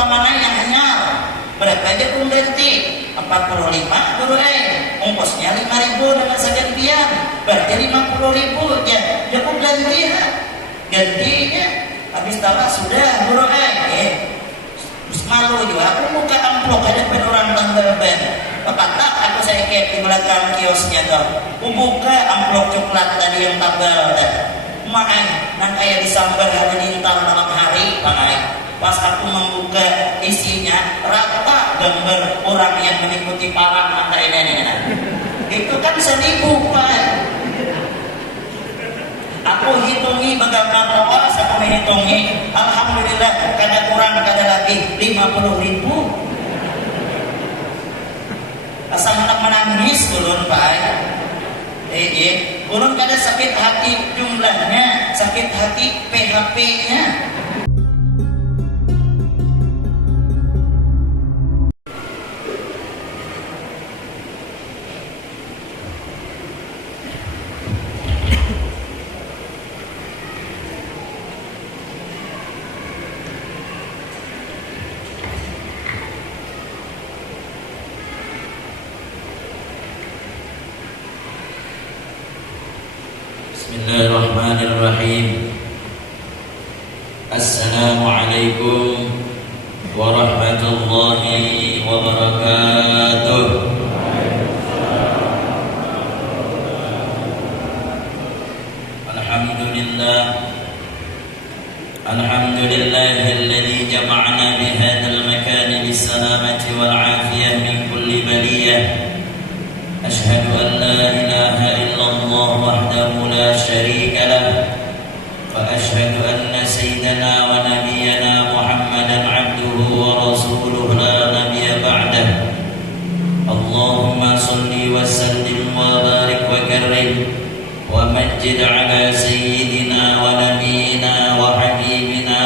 umpamanya yang hanyar berapa aja pun berarti 45 guru ongkosnya 5.000 dengan segantian berarti 50.000 ya pun gantinya habis tawa sudah guru terus malu juga aku buka amplop ada pen orang tanggal-ben tak aku saya kayak di belakang kiosnya tuh aku buka amplop coklat tadi yang tabel nang kayak disambar halilintar malam hari pas aku membuka isinya rata gambar orang yang mengikuti parang mata ini itu kan 1.000 Pak. Aku hitungi bagaimana puas aku menghitungi alhamdulillah kada kurang kada lebih 50.000 asal menangis ulun Pak. Ulun kada sakit hati jumlahnya, sakit hati PHP-nya. Bismillahirrahmanirrahim. Assalamualaikum warahmatullahi wabarakatuh. Alhamdulillahilladzi jama'ana bihadzal makani bis-salamati wal 'afiyah min kulli baliyah. Ashhadu an la ilaha illallah wahdahu la syarika lah wa ashhadu anna sayyidana wa nabiyyana Muhammadan 'abduhu wa rasuluhu la nabiyya ba'dah. Allahumma shalli wa sallim wa barik wa karrim wa majjid 'ala sayyidina wa nabiyyina wa habibina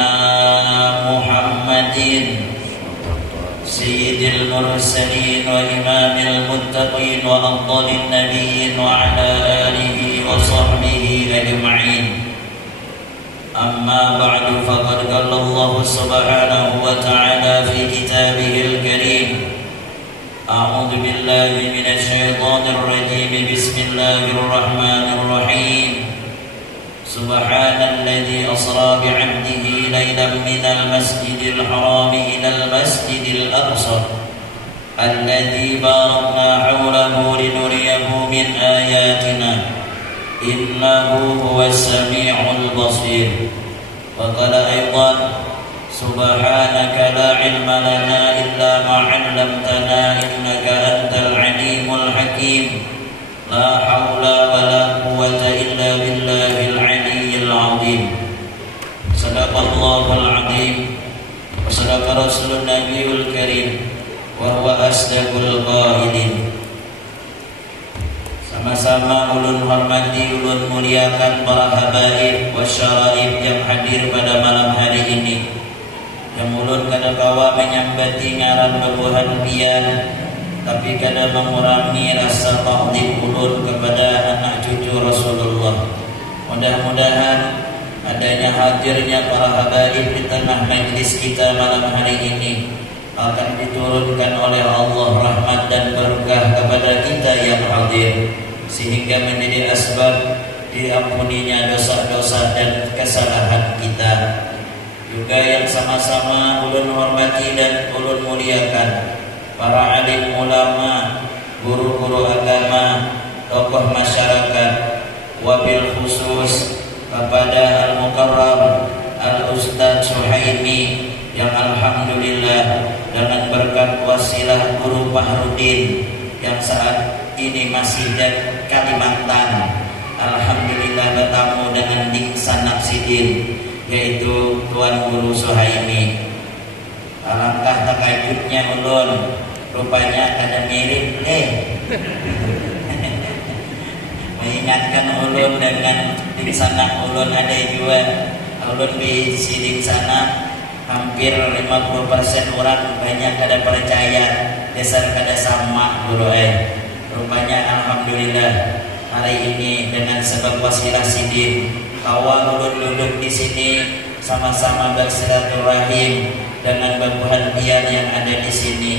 Muhammadin sayyidil mursalin wa imamil muttaqin wa afdalin nabiyyin wa ala alihi wa sahbihi ajma'in. Amma ba'du, faqad qala Allah subhanahu wa ta'ala fi kitabihil karim. A'udzu billahi minasy syaithanir rajim. Bismillahirrahmanirrahim. Subhanalladzi asra bi'abdihi lailan minal masjidil haram ilal masjidil aqsa alladzi barakna hawlahu linuriyahu min ayatina innahu huwas sami'ul basir. Wa qala aidan subhanaka la ilma lana illa ma 'allamtana innaka antal alimul hakim. La haula wa la quwwata illa billahil aliyyil azim. Sadaqallahul azim wa sadaqa rasulun nabiyul karim wa huwa asdaqul qailin. Sama-sama ulun hormati, ulun muliakan para habaib wasyaraib yang hadir pada malam hari ini, yang ulun kada kawa menyambati ngaran bebuhan pian, tapi kada mengurangi rasa takdim ulun kepada anak cucu Rasulullah. Mudah-mudahan adanya hadirnya para habaib di tengah majlis kita malam hari ini akan diturunkan oleh Allah rahmat dan berkah kepada kita yang hadir, sehingga menjadi asbab diampuninya dosa-dosa dan kesalahan kita. Juga yang sama-sama ulun hormati dan ulun muliakan para alim ulama, guru-guru agama, tokoh masyarakat, wabil khusus kepada Al-Mukarram Al-Ustaz Suhaimi yang alhamdulillah dengan berkat wasilah Guru Fahrudin yang saat ini masih di Kalimantan, alhamdulillah bertemu dengan Diksan Naksidin, yaitu Tuan Guru Suhaimi. Alangkah takajubnya ulun, rupanya kada mirip mengingatkan ulun dengan Diksana ulun ada juga. Ulun di sini sana hampir 50% orang banyak kada percaya dasar kada sama guru Rupanya alhamdulillah hari ini dengan sebab wasilah sidin kawan ulun duduk di sini sama-sama bersilaturahim dengan babuhan pian yang ada di sini.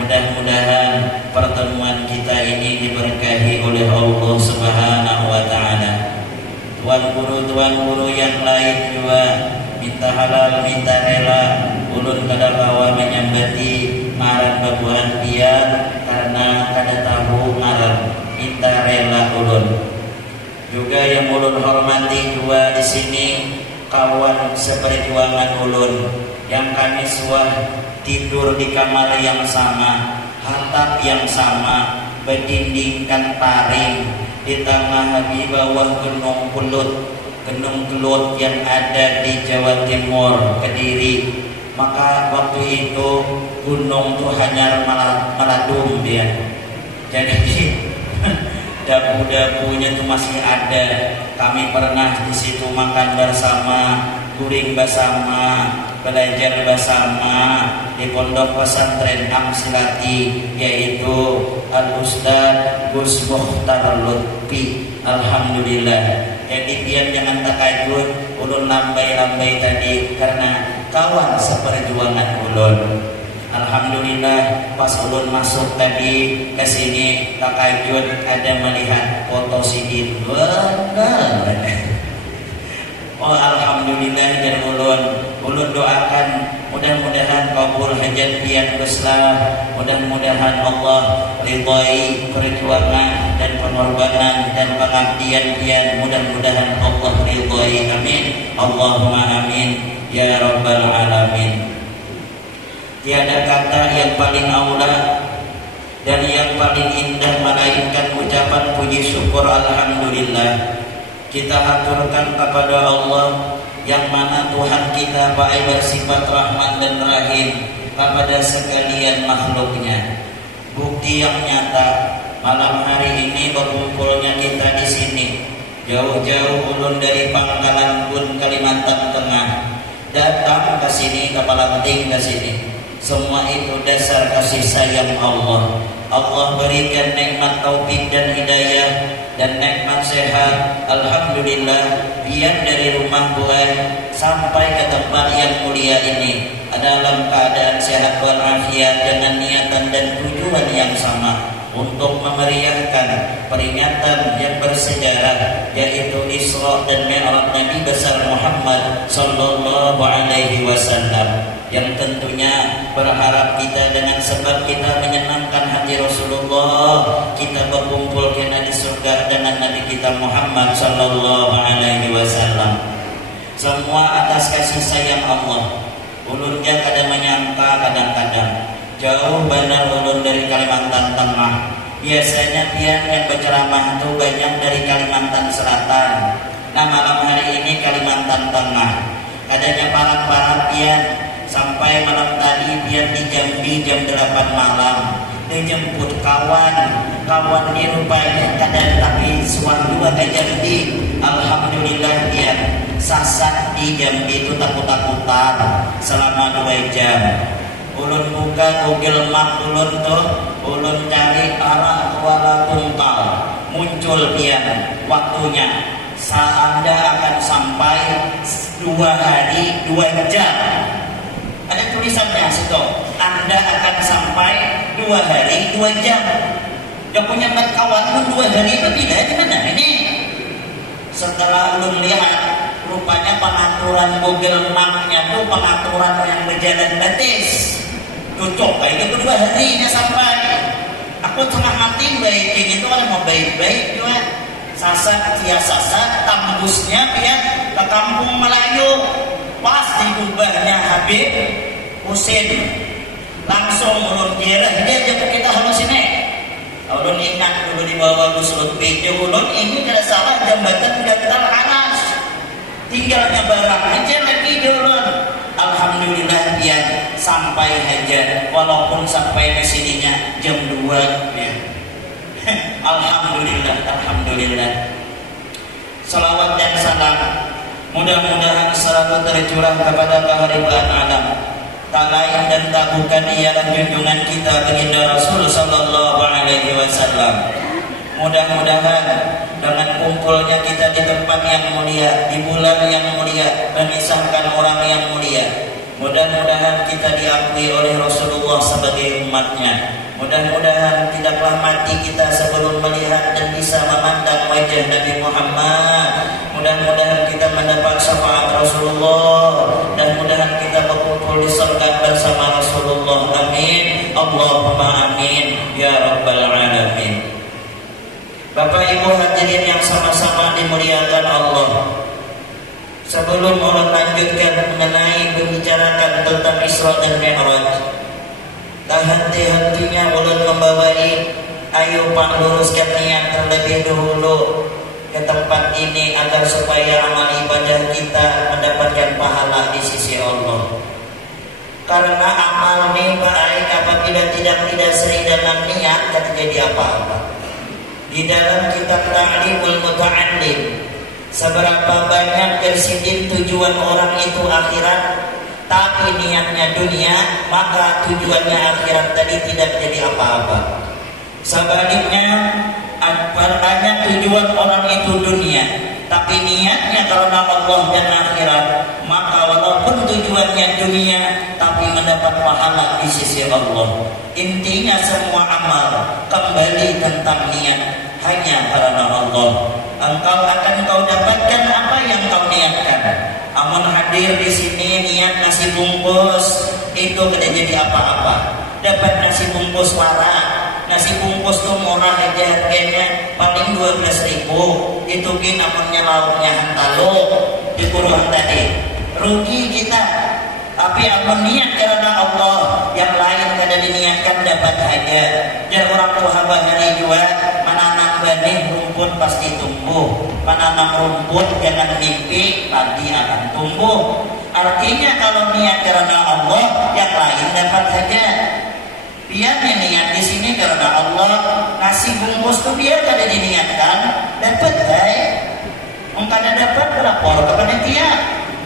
Mudah-mudahan pertemuan kita ini diberkahi oleh Allah Subhanahu wa taala. Tuan guru yang lain juga minta halal minta rela ulun kada kawa menyambati ngaran babuhan pian karena kada tahu ngaran minta rela ulun. Juga yang ulun hormati juga di sini kawan seperjuangan ulun yang kami suah tidur di kamar yang sama, hatap yang sama, berdindingkan paring di tengah di bawah gunung kelut yang ada di Jawa Timur, Kediri. Maka waktu itu gunung itu hanya meladung dia. Jadi dapu-dapunya itu masih ada. Kami pernah di situ makan bersama, guring bersama, belajar bersama di pondok pesantren Amsilati, yaitu Al-Ustaz Gus Mukhtar Lutfi. Alhamdulillah. Jadi biar jangan takajud ulun lambai-lambai tadi karena kawan seperjuangan ulun. Alhamdulillah pas ulun masuk tadi ke sini takajud ada melihat foto si Oh alhamdulillah dan ulun doakan mudah-mudahan kabul hajat pian besar, mudah-mudahan Allah ridhai perjuangan dan pengorbanan dan pengabdian pian, mudah-mudahan Allah ridhai. Amin Allahumma amin ya rabbal alamin. Tiada kata yang paling aula dan yang paling indah melainkan ucapan puji syukur alhamdulillah. Kita aturkan kepada Allah yang mana Tuhan kita baik bersifat rahman dan rahim kepada sekalian makhluknya. Bukti yang nyata malam hari ini berkumpulnya kita di sini. Jauh-jauh ulun dari Pangkalan Bun, Kalimantan Tengah datang ke sini, ke Palanting ke sini. Semua itu dasar kasih sayang Allah. Allah berikan nikmat taufik dan hidayah dan nikmat sehat. Alhamdulillah, biar dari rumah buah sampai ke tempat yang mulia ini dalam keadaan sehat walafiat dengan niatan dan tujuan yang sama untuk memeriahkan peringatan yang bersejarah, yaitu Isra dan Mi'raj Nabi besar Muhammad sallallahu alaihi wasallam, yang tentunya berharap kita dengan sebab kita menyenangkan hati Rasulullah, kita berkumpul kena di surga dengan Nabi kita Muhammad sallallahu alaihi wasallam. Semua atas kasih sayang Allah. Ulunnya kadang menyangka, kadang-kadang jauh benar ulun dari Kalimantan Tengah. Biasanya pian yang berceramah itu banyak dari Kalimantan Selatan. Nah malam hari ini Kalimantan Tengah. Kadangnya parat-parat pian sampai malam tadi pian di Jambi jam 8 malam. Dia jemput kawan di rupanya kadang tapi suatu dua ke Jambi. Alhamdulillah pian sasat di Jambi itu takut-takutan selama 2 jam. Ulun buka Google Map ulun tuh, ulun cari arah Kuala Tungkal, muncul pian waktunya. Anda akan sampai 2 hari 2 jam. Ada tulisannya situ. Anda akan sampai 2 hari 2 jam. Dia punya kawan pun 2 hari itu tidak gimana ini? Setelah ulun lihat, rupanya pengaturan Google Map-nya tuh pengaturan yang berjalan batis. Cocok kayak gitu 2 harinya sampai. Aku tengah mati baikin itu kalau mau baik-baik juga. Sasat dia sasat, tembusnya dia ke kampung Melayu. Pas di kubahnya Habib Husin. Langsung ulun kira dia jemput kita halus sini. Ulun ingat dulu di bawah Gus Lutfi. Ulun ini tidak salah jembatan Gantar Anas. Tinggalnya barang aja lagi dulu. Alhamdulillah dia sampai hajat walaupun sampai ke sininya jam 2 ya. Alhamdulillah. Salawat dan salam mudah-mudahan selalu tercurah kepada kehariban alam. Tak lain dan tak bukan ialah junjungan kita baginda Rasul sallallahu alaihi wasallam. Mudah-mudahan dengan kumpulnya kita di tempat yang mulia, di bulan yang mulia, memisahkan orang yang mulia, Mudah-mudahan kita diakui oleh Rasulullah sebagai umatnya. Mudah-mudahan tidaklah mati kita sebelum melihat dan bisa memandang wajah Nabi Muhammad. Mudah-mudahan kita mendapat syafaat Rasulullah, dan mudah-mudahan kita berkumpul di surga bersama Rasulullah. Amin. Allahumma amin ya rabbal alamin. Bapak Ibu hadirin yang sama-sama dimuliakan Allah, sebelum Allah lanjutkan mengenai membicarakan tentang Isra dan Mi'raj, hati-hatinya ulun membawai, ayo Pak luruskan niat terlebih dahulu ke tempat ini agar supaya amal ibadah kita mendapatkan pahala di sisi Allah. Karena amal ini baik apabila tidak didasari dengan niat, tak terjadi apa-apa. Di dalam kitab Ta'limul Muta'allim, seberapa banyak tersidik tujuan orang itu akhirat, tapi niatnya dunia, maka tujuannya akhirat tadi tidak jadi apa-apa. Sebaliknya, banyak tujuan orang itu dunia, tapi niatnya karena Allah dan akhirat, maka walaupun tujuannya dunia, tapi mendapat pahala di sisi Allah. Intinya semua amal kembali tentang niat, hanya karena Allah. Engkau akan kau dapatkan apa yang kau niatkan. Amun hadir di sini niat nasi bungkus, itu tidak jadi apa-apa. Dapat nasi bungkus warak, nasi bungkus tuh murah aja harganya, paling 12.000. Itu kin amunnya lauknya hantalo di kuruhan tadi, rugi kita. Tapi amun niat karena Allah, yang lain kada diniatkan dapat aja. Jangan orang tua bahari juga menanam benih rumput pasti tumbuh, menanam rumput jangan mimpi padi akan tumbuh. Artinya kalau niat karena Allah, yang lain dapat saja. Biar niat di sini karena Allah, nasi bungkus tuh biar kada diniatkan dapat deh. Kada dapat berlapor ke panitia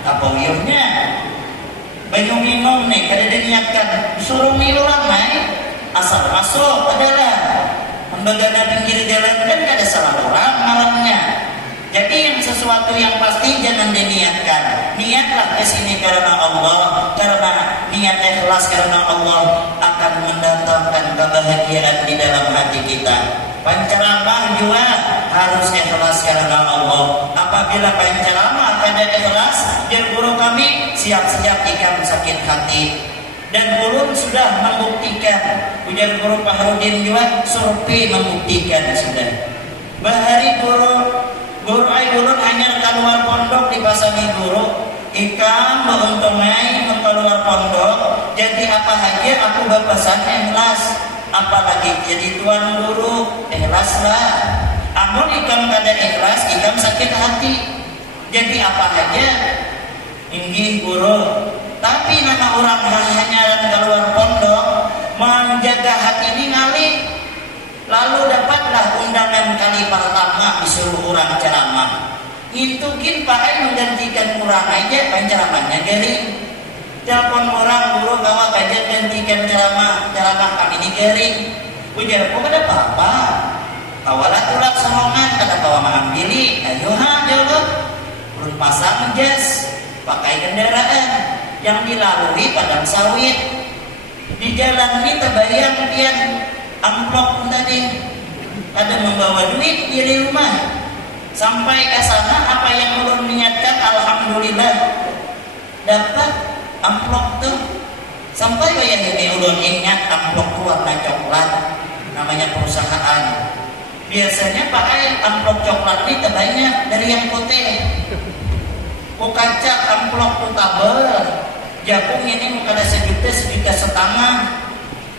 apa wiurnya. Banyu minum nih kada diniatkan, suruh minum ramai, asal masuk adalah membagana pinggir jalan kan kada salah orang malamnya. Jadi yang sesuatu yang pasti jangan diniatkan. Niatlah ke sini karena Allah, karena niat ikhlas karena Allah akan mendatangkan kebahagiaan di dalam hati kita. Penceramah juga harus ikhlas karena Allah. Apabila penceramah kada ikhlas, dan guru kami siap-siap ikan sakit hati. Dan guru sudah membuktikan, ujar guru Fahrudin juga survei membuktikan sudah. Bahari guru ay guru hanya keluar pondok di pasani guru ikan beuntungai keluar pondok, jadi apa aja aku berpesan ikhlas, apalagi jadi tuan guru ikhlaslah. Amun ikan kada ikhlas, ikan sakit hati, jadi apa aja inggih guru. Tapi nama orang hanya keluar pondok menjaga hati ini ngalih. Lalu dapatlah undangan kali pertama disuruh orang ceramah. Itu kin pakai menggantikan orang aja penceramahnya garing. Telepon orang guru bawa kajian gantikan ceramah kami ini garing. Ujar aku kada apa-apa. Awalah tulak serongan kada bawa mengambil. Ayo jawab. Urut pasang jas, pakai kendaraan yang dilalui padang sawit. Di jalan ini terbayang pian amplop tadi, ada membawa duit dari rumah. Sampai ke sana apa yang ulun niatkan, alhamdulillah dapat amplop tuh. Sampai yang ini ulun ingat amplop warna coklat, namanya perusahaan. Biasanya pakai amplop coklat ini terbanyak dari yang putih. Kaca amplop tuh tabel. Jakung ini muka ada 1,5 juta.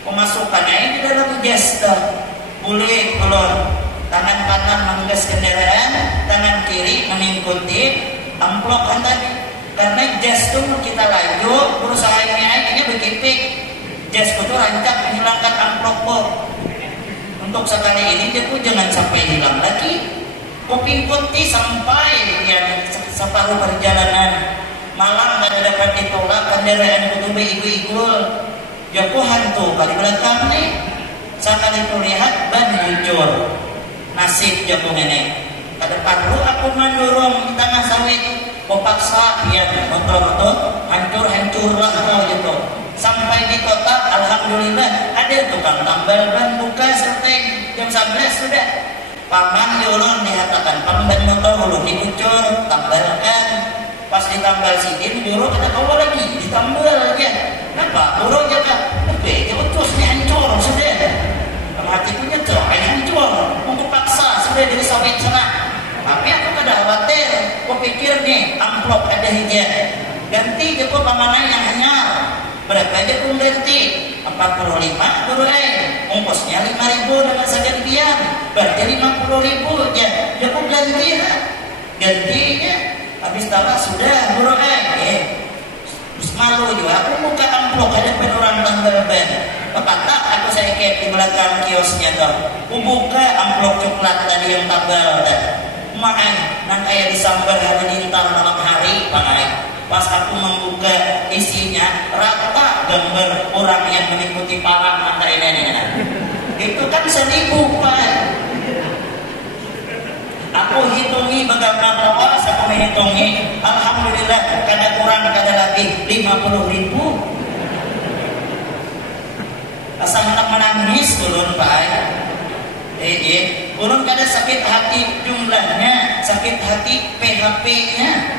Pemasukannya di dalam jas tuh. Boleh kalau tangan kanan menggas kendaraan, tangan kiri mengikuti amplop kan tadi. Karena jas tuh kita laju, perusahaannya akhirnya begitu. Jas itu rancang menghilangkan amplop kok. Untuk sekali ini dia tuh jangan sampai hilang lagi. Kuping putih sampai yang separuh perjalanan. Malang gak dapat ditolak kendaraan itu beigul-igul. Jaku hantu kali belakang nih. Sekali itu lihat ban jujur. Nasib jaku nenek. Kada perlu aku mendorong di tengah sawit. Kupaksa biar motor itu hancur lah gitu. Sampai di kota, alhamdulillah ada tukang tambal ban buka seteng jam 11 sudah. Paman diulun dihatakan pemban motor ulun dibucur, tambalkan. Pas ditambal sidin, juru kata kau lagi ditambal aja. Kenapa? Juru jaga. Oke, jauh terusnya hancur sudah. Dalam hatiku nyetor, hancur. Untuk paksa sudah dari sawit sana. Tapi aku kada khawatir. Aku pikir nih, amplop ada hijau. Ganti je ko pamanai yang hanyar. Berapa aja pun ganti? 45 dulu ongkosnya 5.000 dengan segantian. Berarti 50.000 ya. Ya pun ganti lah. Gantinya. Habis tawa sudah dulu terus malu juga. Aku buka amplop ada orang tanggal ban. Kata aku saya kayak di belakang kiosnya tuh. Aku buka amplop coklat tadi yang tabel tadi. Maaf, nan kayak disambar hari lintar malam hari, pakai. Pas aku membuka isinya, rata gambar orang yang mengikuti parang antara ini. Itu kan 1.000, Pak. Aku hitungi bagaimana awas aku menghitungi. Alhamdulillah, kada kurang kada lebih 50.000. Asal tak menangis ulun, Pak. Ulun kada sakit hati jumlahnya, sakit hati PHP-nya.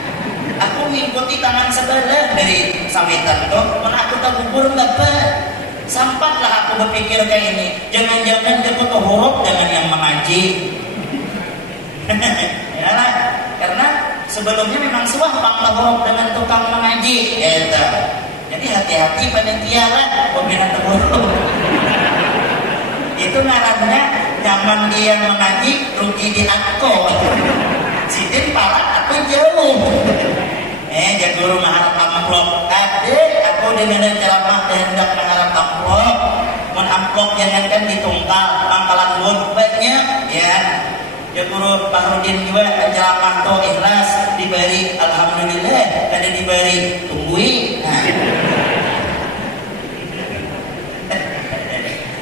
Aku mengikuti tangan sebelah dari sawitan itu, mana aku tak gugur dapat. Sampatlah aku berpikir kayak ini. Jangan-jangan dia tuh huruf dengan yang mengaji. Ya lah, karena sebelumnya memang suah panglah huruf dengan tukang mengaji. Jadi hati-hati panitia lah, pembinaan huruf. Itu ngarannya zaman dia mengaji rugi di aku. Sidin parah aku jauh. Guru mengharap amplop. Adik, aku dengan ceramah hendak mengharap amplop. Mun amplop jangankan ditungkal, pangkalan pun banyak ya. Guru Fahrudin juga ceramah tuh ikhlas diberi alhamdulillah, kada diberi tunggui. Nah.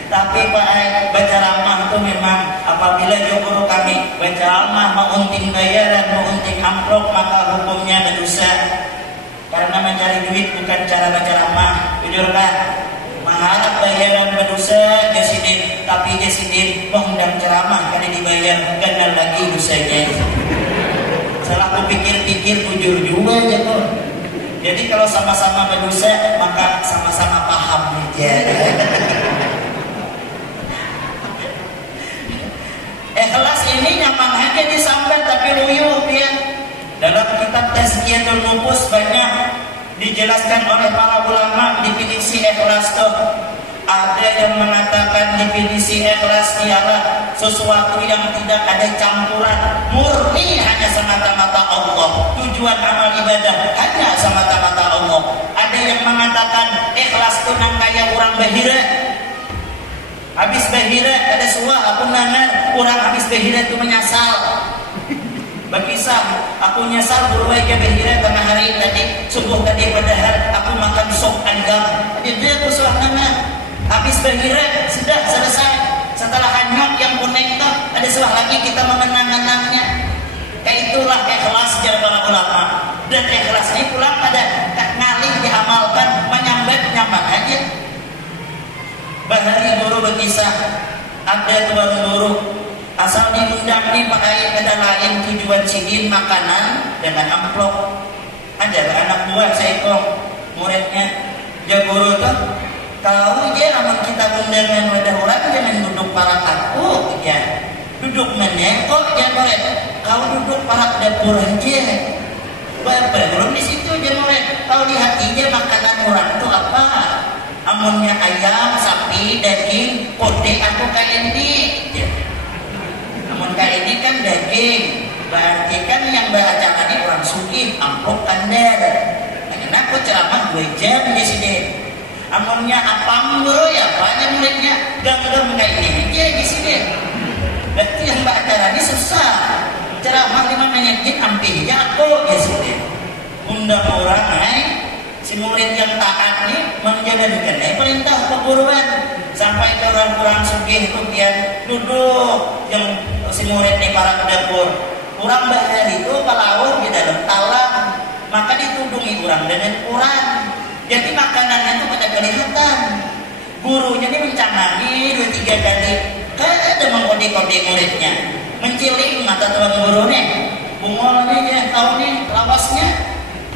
Tapi Pak baca ramah itu memang apabila guru kami baca ramah mengunting bayaran, mengunting amplop maka hukumnya berdosa. Karena mencari duit bukan cara baca ramah. Jujur Pak, mengharap bayaran berdosa jasidin, tapi jasidin mengundang ceramah kada dibayar, ganda lagi dosanya. Salah aku pikir-pikir jujur juga aja kok. Jadi kalau sama-sama berdosa maka sama-sama paham aja. Ikhlas ini nyaman aja disambat tapi luyuh ya. Dalam kitab Tazkiyatul Nufus banyak dijelaskan oleh para ulama definisi ikhlas tuh. Ada yang mengatakan definisi ikhlas ialah sesuatu yang tidak ada campuran, murni hanya semata-mata Allah. Tujuan amal ibadah hanya semata-mata Allah. Ada yang mengatakan ikhlas itu nang kayak orang bahira. Habis bahira ada suah aku nangan orang habis bahira itu menyasal. Berkisah aku nyasal buru aja bahira tengah hari tadi subuh tadi padahal aku makan sop ayam. Jadi aku suah nangan habis bahira sudah selesai. Setelah hanyut yang kuning itu ada suah lagi kita mengenang-kenangnya. Itulah ikhlas dari para ulama. Dan ikhlas ini pulang pada ngalih diamalkan menyambat nyaman aja. Bahari guru berkisah ada tuan guru asal diundang nih pakai ada lain tujuan sidin makanan dengan amplop. Ada anak buah seekor muridnya ya guru tuh kau aja aman kita undangan wadah orang jangan duduk para aku ya duduk menekok ya murid kau duduk para dapur aja. Bapak belum di situ aja murid kau lihat aja makanan orang itu apa. Amunnya ayam, sapi, daging, kode aku kayak ini. Amun kayak ini kan daging, berarti kan yang beracara ini orang sugih, amplop kandar. Karena aku ceramah 2 jam di sini. Amunnya apam bro ya, banyak muridnya gam-gam kayak ini aja di sini. Berarti yang beracara ini susah. Ceramah 5 menit ambil ya aku di sini. Undang orang, si murid yang taat ini menjalankan perintah keguruan sampai ke orang-orang sugih itu dia duduk yang si murid ini para dapur kurang bahar itu kalau di dalam talam maka ditudungi orang dan orang. Jadi makanannya itu pada kelihatan. Gurunya ini mencanangi 2-3 kali, ada mengkode-kode muridnya, menciling mata tuan gurunya, bungolnya ya, tahu nih lawasnya,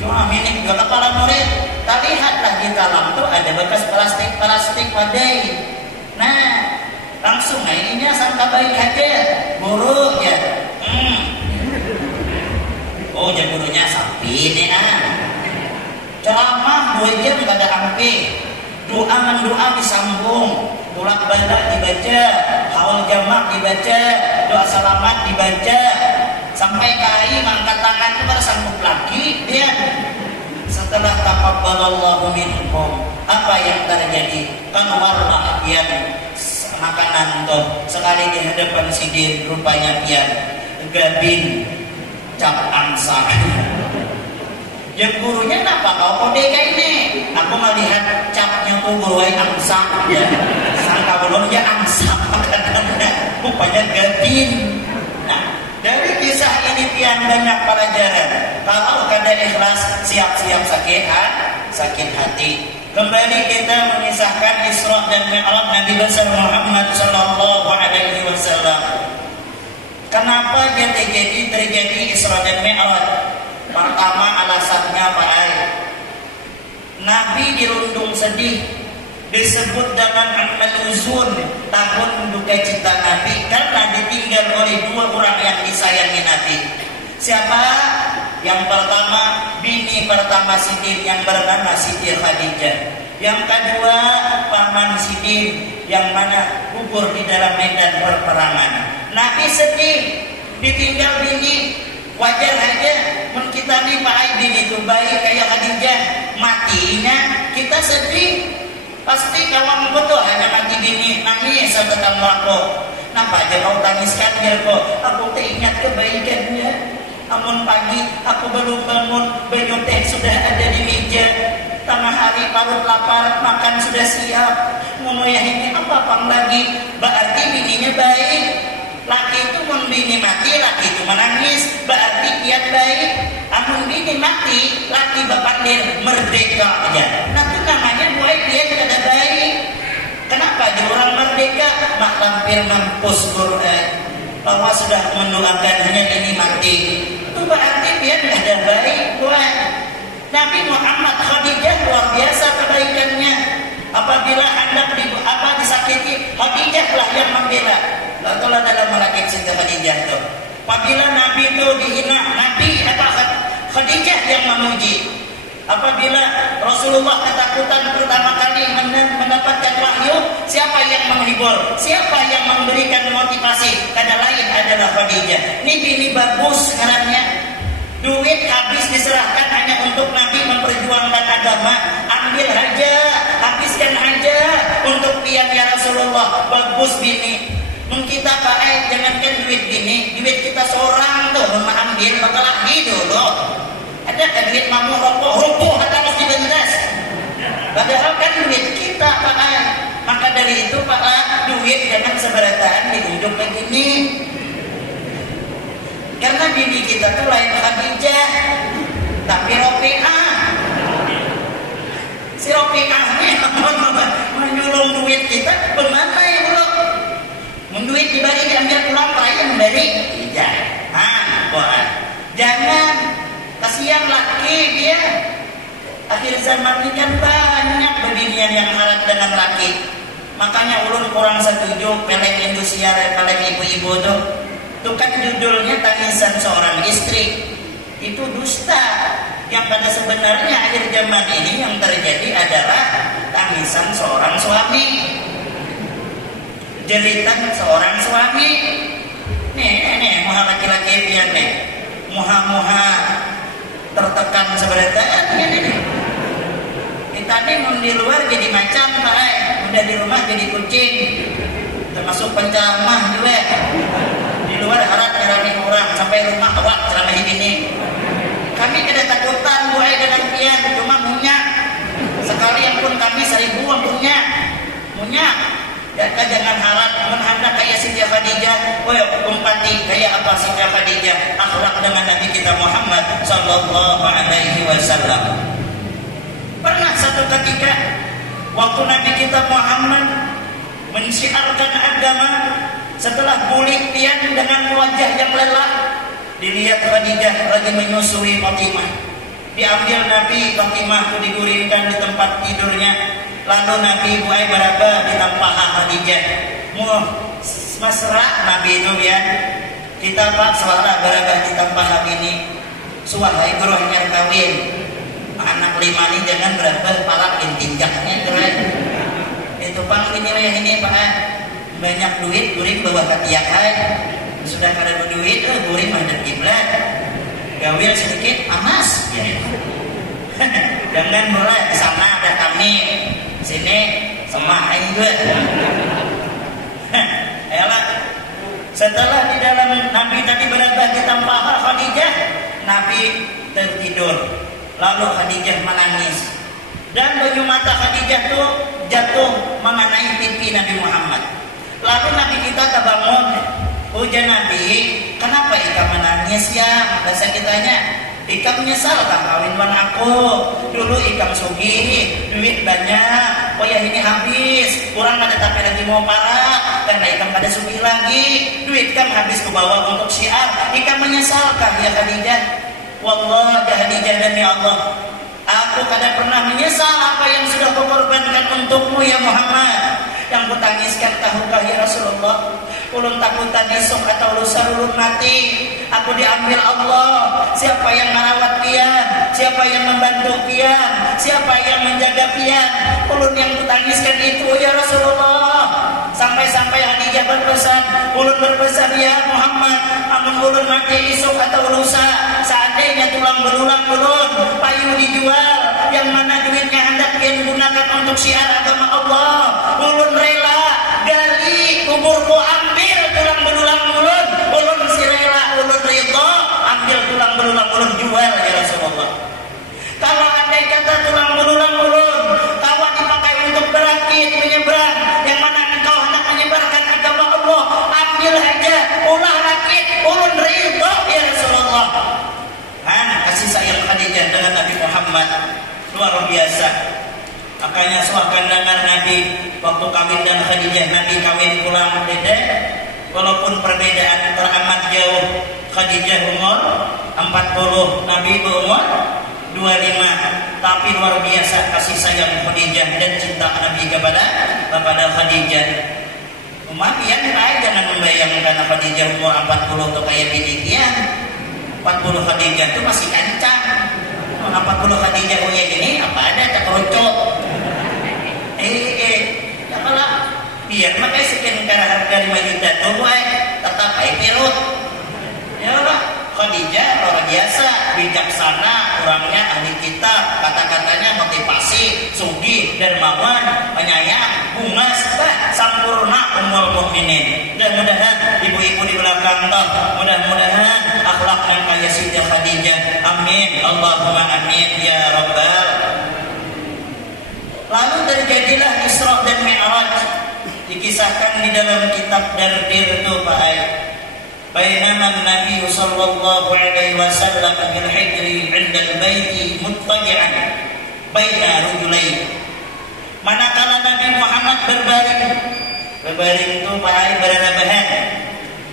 cuma minik juga kepala murid. Tak lihatlah di dalam tuh ada bekas plastik wadai. Nah, langsung ininya sangka baik aja, guru ya. Oh, ya gurunya sapi nih ceramah 2 jam gak ada ampe. Doa disambung, tulak balik dibaca, haul jamak dibaca, doa salamat dibaca, sampai kai mengangkat tangan itu baru sanggup lagi dia. Setelah taqabbalallahu minkum, apa yang terjadi? Keluarlah yang makanan tuh sekali di hadapan sidir, rupanya pian gabin cap angsa. Yang gurunya kenapa kau kode kayak ini? Aku melihat capnya tuh guru angsa ya. Sangka belum ya angsa makanannya, rupanya gabin. Nah, dari kisah ini pian banyak pelajaran. Kalau kada ikhlas, siap-siap sakit hati. Kembali kita mengisahkan Isra dan Mi'raj Nabi besar Muhammad sallallahu alaihi wasallam. Kenapa terjadi Isra dan Mi'raj? Pertama alasannya baik. Nabi dirundung sedih, disebut dengan amal uzun, tahun duka cita Nabi, karena ditinggal oleh 2 orang yang disayangi Nabi. Siapa? Yang pertama, bini pertama Sidin yang bernama Siti Khadijah. Yang kedua, paman Sidin yang mana gugur di dalam medan perperangan. Nabi sedih, ditinggal bini. Wajar aja, kita nih Pak Aidin itu baik kayak Khadijah, matinya kita sedih. Pasti kawan betul hanya mati bini, nangis tentang aku. Kenapa aja kau tangiskan biar kok? Aku teringat kebaikannya. Amun pagi aku belum bangun, baju teh sudah ada di meja. Tengah hari parut lapar, makan sudah siap. Ngomongnya ini apa lagi? Berarti bininya baik. Laki itu mun bini mati, laki itu menangis, berarti dia baik. Amun bini mati, laki bapandir merdeka aja. Nah itu namanya baik, dia tidak ada baik. Kenapa dia orang merdeka? Mak lampir mampus Quran bahwa sudah mendoakan hanya ini mati. Itu berarti dia tidak ada baik buat. Nabi Muhammad Khadijah luar biasa kebaikannya. Apabila hendak disakiti, Khadijah lah yang membela. Lalu dalam merakit Siti Khadijah itu. Apabila Nabi itu dihina, Nabi Khadijah yang memuji. Apabila Rasulullah ketakutan pertama kali mendapatkan wahyu, siapa yang menghibur? Siapa yang memberikan motivasi? Kada lain adalah Khadijah. Ini bini bagus sekarangnya. Duit habis diserahkan hanya untuk Nabi memperjuangkan agama. Ambil aja, habiskan aja untuk pian ya Rasulullah. Bagus bini. Kita pakai jangankan duit bini, duit kita seorang tuh ambil bakal lagi dulu. Ada kan duit mamu rokok atau mesti bentas. Padahal kan duit kita pakai. Maka dari itu Pak, duit jangan seberataan diunjuk begini. Karena bini kita tuh lain Khadijah, tapi Rofi'ah. Si Rofi'ah ini menyulung duit kita, bagaimana ya bro? Menduit dibalik diambil pulang, peraya memberi. Tidak. Jangan. Kasihan laki dia. Akhir zaman ini kan banyak beginian yang harap dengan laki. Makanya ulun kurang setuju pelek Indosiar, pelek ibu-ibu tuh. Itu kan judulnya tangisan seorang istri. Itu dusta. Yang pada sebenarnya akhir zaman ini yang terjadi adalah tangisan seorang suami. Jeritan seorang suami. Nih, muha laki-laki biar nih. Muha tertekan seberataan nih. Tadi di luar jadi macan, Pak. Udah di rumah jadi kucing. Termasuk penceramah juga. Di luar harap nyeramin orang sampai rumah awak ceramah ini. Kami kada takutan buai dengan pian, cuma munyak. Sekali yang pun kami 1000 munyak. jangan harap menghadap kayak Siti Khadijah. Woi, umpati kayak apa Siti Khadijah akhlak dengan Nabi kita Muhammad sallallahu alaihi wasallam. Pernah satu ketika waktu Nabi kita Muhammad mensiarkan agama, setelah pulih pian dengan wajah yang lelah, dilihat Khadijah lagi menyusui Fatimah. Diambil Nabi Fatimah itu diguringkan di tempat tidurnya. Lalu Nabi buai beraba di tampah Khadijah. Mesra Nabi itu ya. Kita pak suara beraba di tampah ini. Suahai gerohnya kawin. Anak 5 ini jangan beraba palak intinjaknya keren. Itu pak ini pak. Banyak duit guring bawa katiakai. Sudah kada duit guring menghadap kiblat. Gawil sedikit panas ya. Jangan mulai di sana ada kami, sini semah juga. Ayolah. Setelah di dalam Nabi tadi berada di tampah Khadijah, Nabi tertidur. Lalu Khadijah menangis dan baju mata Khadijah itu jatuh mengenai pipi Nabi Muhammad. Lalu Nabi kita terbangun. Ujian Nabi, kenapa Ika menangis ya? Bahasa kitanya, Ika menyesal tak kawin wan aku. Dulu Ika sugi, duit banyak. Oh ya ini habis, kurang ada tapi lagi mau parah. Karena Ika ada sugi lagi, duit kan habis kebawa untuk syiar. Ika menyesal kah ya Khadijah? Wallah ya Khadijah demi Allah, aku kada pernah menyesal apa yang sudah kukorbankan untukmu ya Muhammad. Yang kutangiskan tahukah ya Rasulullah, ulun takutan esok atau lusa ulun mati, aku diambil Allah. Siapa yang merawat pian, siapa yang membantu pian, siapa yang menjaga pian? Ulun yang kutangiskan itu ya Rasulullah. Sampai-sampai Khadijah berpesan, ulun berpesan ya Muhammad, amun ulun mati esok atau lusa, seandainya tulang belulang ulun payu dijual, yang mana duitnya hendak pian gunakan untuk syiar agama Allah, ulun rela gali kuburku, ambil tulang belulang ulun, ulun si rela, ulun ridho, ambil tulang belulang ulun jual ya Rasulullah. Kalau andai kata tulang belulang ulun kawan dipakai untuk berakit menyeberang, yang mana engkau hendak menyebarkan agama Allah, ambil aja, ulah rakit, ulun ridho ya Rasulullah. Kasih sayang Khadijah dengan Nabi Muhammad luar biasa. Makanya suakan dengar Nabi waktu kawin dan Khadijah, Nabi kawin pulang beda, walaupun perbedaan teramat jauh. Khadijah umur 40, Nabi umur 25, tapi luar biasa kasih sayang Khadijah dan cinta Nabi kepada Khadijah. Umapian jangan membayangkan Khadijah umur 40 tuh kayak bidikian. 40 Khadijah itu masih kencang. 40 Khadijah punya gini apa ada tak kerucut. Ya kalau biar makai sekian cara harga 5 juta tuh tetap pirut. Ya Allah, Khadijah luar biasa, bijaksana, orangnya ahli kitab, kata-katanya motivasi, sugi, dermawan, penyayang, bungas, sampurna ummul mukminin. Mudah-mudahan ibu-ibu di belakang toh, mudah-mudahan akhlak yang kayak Siti Khadijah. Amin, Allahumma amin ya rabbal. Lalu terjadilah Isra dan Mi'raj, dikisahkan di dalam kitab Dardir itu Pak Ai. Bainama Nabi sallallahu alaihi wasallam bil hijri 'inda al-baiti muttaji'an baina rujulain. Manakala Nabi Muhammad berbaring itu Pak Ai berada bahan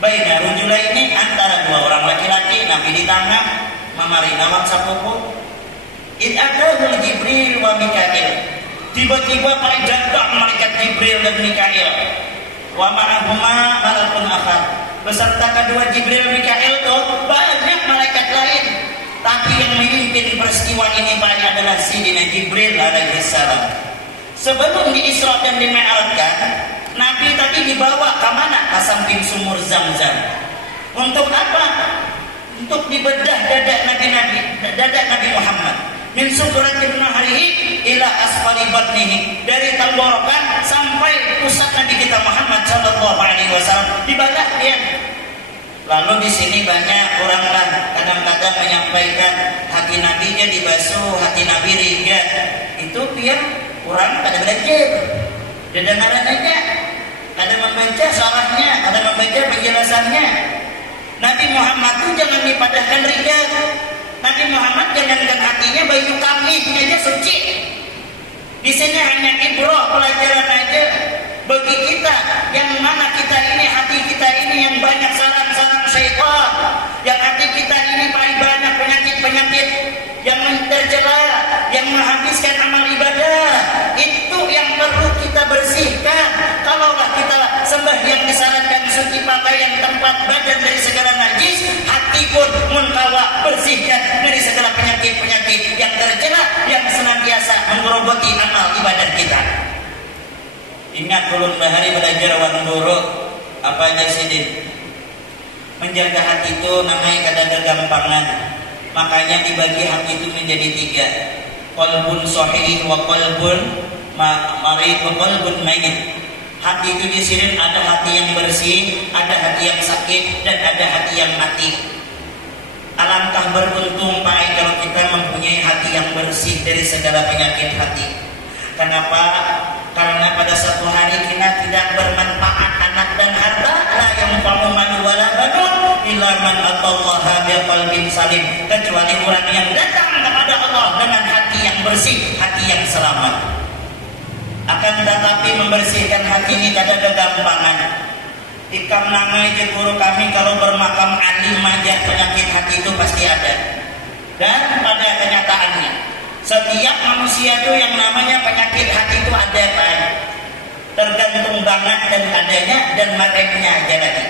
baina rujulaini, antara dua orang laki-laki, Nabi di tengah, mamari nawang sapupu. Id atahul Jibril wa Mikail. Tiba-tiba datang malaikat Jibril dan Mikail. Wa ma'ahuma malakun akhar. Beserta kedua Jibril Mikail itu banyak malaikat lain. Tapi yang memimpin peristiwa ini banyak adalah Sidina Jibril alaihi salam. Sebelum di Isra dan di Mi'rajkan, Nabi tadi dibawa ke mana? Ke samping sumur Zam-Zam. Untuk apa? Untuk dibedah dada Nabi Muhammad. Min suduratin nahrihi ila asfali batnihi, dari tenggorokan sampai pusat Nabi kita Muhammad sallallahu alaihi wasallam dibedah dia. Lalu di sini banyak orang lah kadang-kadang menyampaikan hati Nabinya dibasuh, hati Nabi rigat. Itu biar orang pada belajar. Dengaran aja. membaca salahnya, ada membaca penjelasannya. Nabi Muhammad itu jangan dipadahkan rijal. Nabi Muhammad jangankan hatinya, bayu kambingnya aja suci. Di sini hanya ibrah, pelajaran aja bagi kita, yang mana kita ini, hati kita ini yang banyak sarang-sarang syaitan, yang hati kita ini paling banyak penyakit-penyakit yang tercela, yang menghabiskan amal ibadah. Itu yang perlu kita bersihkan. Kalaulah kita sembahyang disyaratkan suci pakaian, tempat badan dari segala najis, hati pun munkawa bersihkan dari segala penyakit-penyakit yang tercela, yang senantiasa menggerogoti amal ibadah kita. Ingat ulun bahari belajar wan guru apa aja sidin. Menjaga hati itu namanya kada gagampangan. Makanya dibagi hati itu menjadi 3. Qalbun sahih wa qalbun marid wa qalbun mayyit. Hati itu di sini ada hati yang bersih, ada hati yang sakit, dan ada hati yang mati. Alangkah beruntung Pak kalau kita mempunyai hati yang bersih dari segala penyakit hati. Kenapa? Karena pada suatu hari kita tidak bermanfaat anak dan harta, la yanfa'u man wala banun illa man atallaha biqalbin salim, kecuali orang yang datang kepada Allah dengan hati yang bersih, hati yang selamat. Akan tetapi membersihkan hati ini tidak ada gampangan. Ikam nangai je guru kami kalau bermakam alim aja penyakit hati itu pasti ada. Dan pada kenyataannya setiap manusia itu yang namanya penyakit hati itu ada Pak. Tergantung banget dan adanya dan meremnya aja tadi.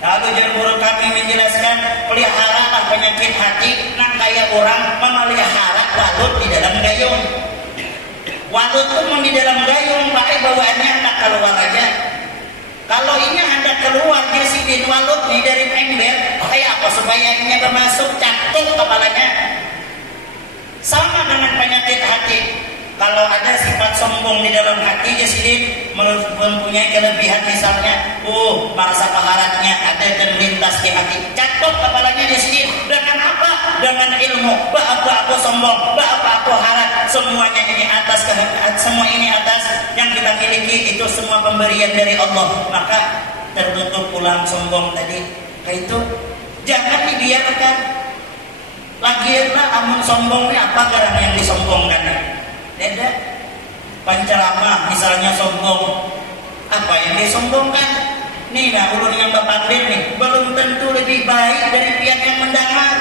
Lalu guru kami menjelaskan, peliharalah penyakit hati nang kayak orang memelihara walut di dalam gayung. Walut itu di dalam gayung Pak, bawaannya hendak keluar aja. Kalau ini hendak keluar dia sidin walut nih dari ember, kayak apa supaya ini bermasuk cakung kepalanya. Sama dengan penyakit hati. Kalau ada sifat sombong di dalam hati, jadi mempunyai kelebihan misalnya, merasa paharatnya ada dan lintas di hati, catok kepalanya jadi dengan apa? Dengan ilmu. Apa aku sombong, apa aku harat, semuanya ini atas, semua ini atas yang kita miliki itu semua pemberian dari Allah. Maka tertutup pulang sombong tadi. Kayak itu jangan dibiarkan. Lagianlah amun sombongnya apa garang yang disombongkan? Beda. Panceramah misalnya sombong, apa yang disombongkan? Nih nah ulun yang berpandil nih belum tentu lebih baik dari pihak yang mendengar.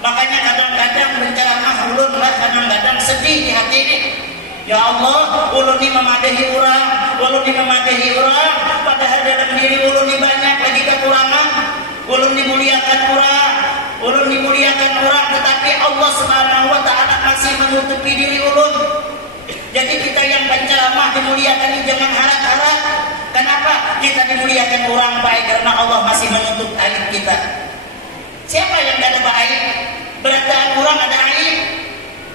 Makanya kadang-kadang penceramah ulun lah kadang-kadang sedih di hati ini. Ya Allah, ulun ini memadahi orang, padahal dalam diri ulun ini banyak lagi kekurangan. Ulun dimuliakan orang, tetapi Allah Subhanahu wa taala masih menutupi diri ulun. Jadi kita yang penceramah dimuliakan ini jangan harap-harap. Kenapa? Kita dimuliakan orang baik karena Allah masih menutup aib kita. Siapa yang tidak ada aib? Berataan orang ada aib.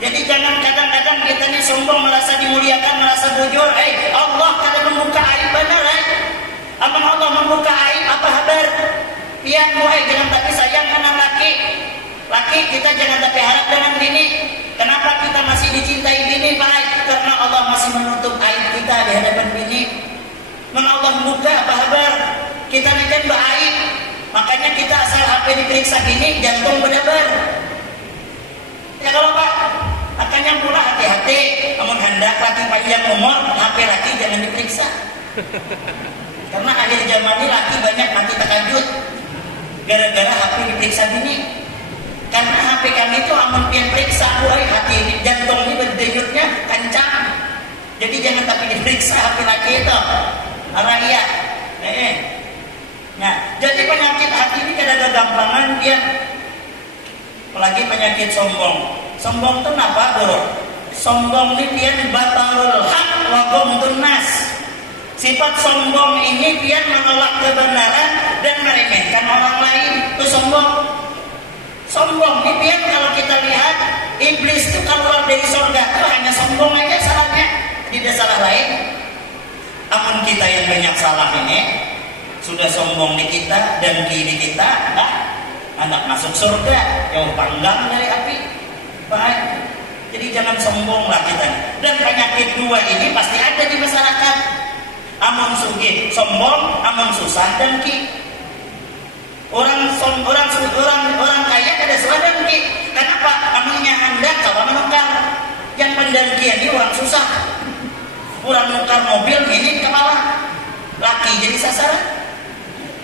Jadi jangan kadang-kadang kita ini sombong merasa dimuliakan, merasa bujur. Allah kada membuka aib benar. Amun Allah membuka aib apa kabar? Pian jangan tapi sayang dengan laki kita jangan tapi harap dengan bini. Kenapa kita masih dicintai bini Pak? Karena Allah masih menutup aib kita di hadapan bini. Mana Allah membuka apa kabar? Kita ini kan beraib. Makanya kita asal HP diperiksa bini jantung berdebar. Ya kalau Pak, makanya pula hati-hati. Namun hendak laki panjang umur, HP laki jangan diperiksa. Karena akhir zaman ini laki banyak mati terkejut gara-gara HP diperiksa bini. Karena HP kami itu amun pian periksa hati ini jantung ini berdeyutnya kencang. Jadi jangan tapi diperiksa HP laki itu. Araya. Nah, jadi penyakit hati ini kadang gampangan dia. Apalagi penyakit sombong. Sombong itu apa, Bro? Sombong ini dia batalul haq wa ghamdun nas. Sifat sombong ini dia menolak kebenaran dan meremehkan orang lain. Itu sombong. Sombong ini dia kalau kita lihat iblis itu keluar dari surga itu hanya sombong aja salahnya, tidak salah lain. Amun kita yang banyak salah ini sudah sombong di kita dan kiri kita, anak masuk surga jauh panggang dari api. Baik. Jadi jangan sombonglah kita. Dan penyakit dua ini pasti ada di masyarakat. Amun sugih sombong, amun susah dengki. Orang kaya kada suka dengki. Kenapa? Amunnya hendak kalau menukar. Yang pendengkian ini orang susah. Orang menukar mobil ini kepala. Laki jadi sasaran.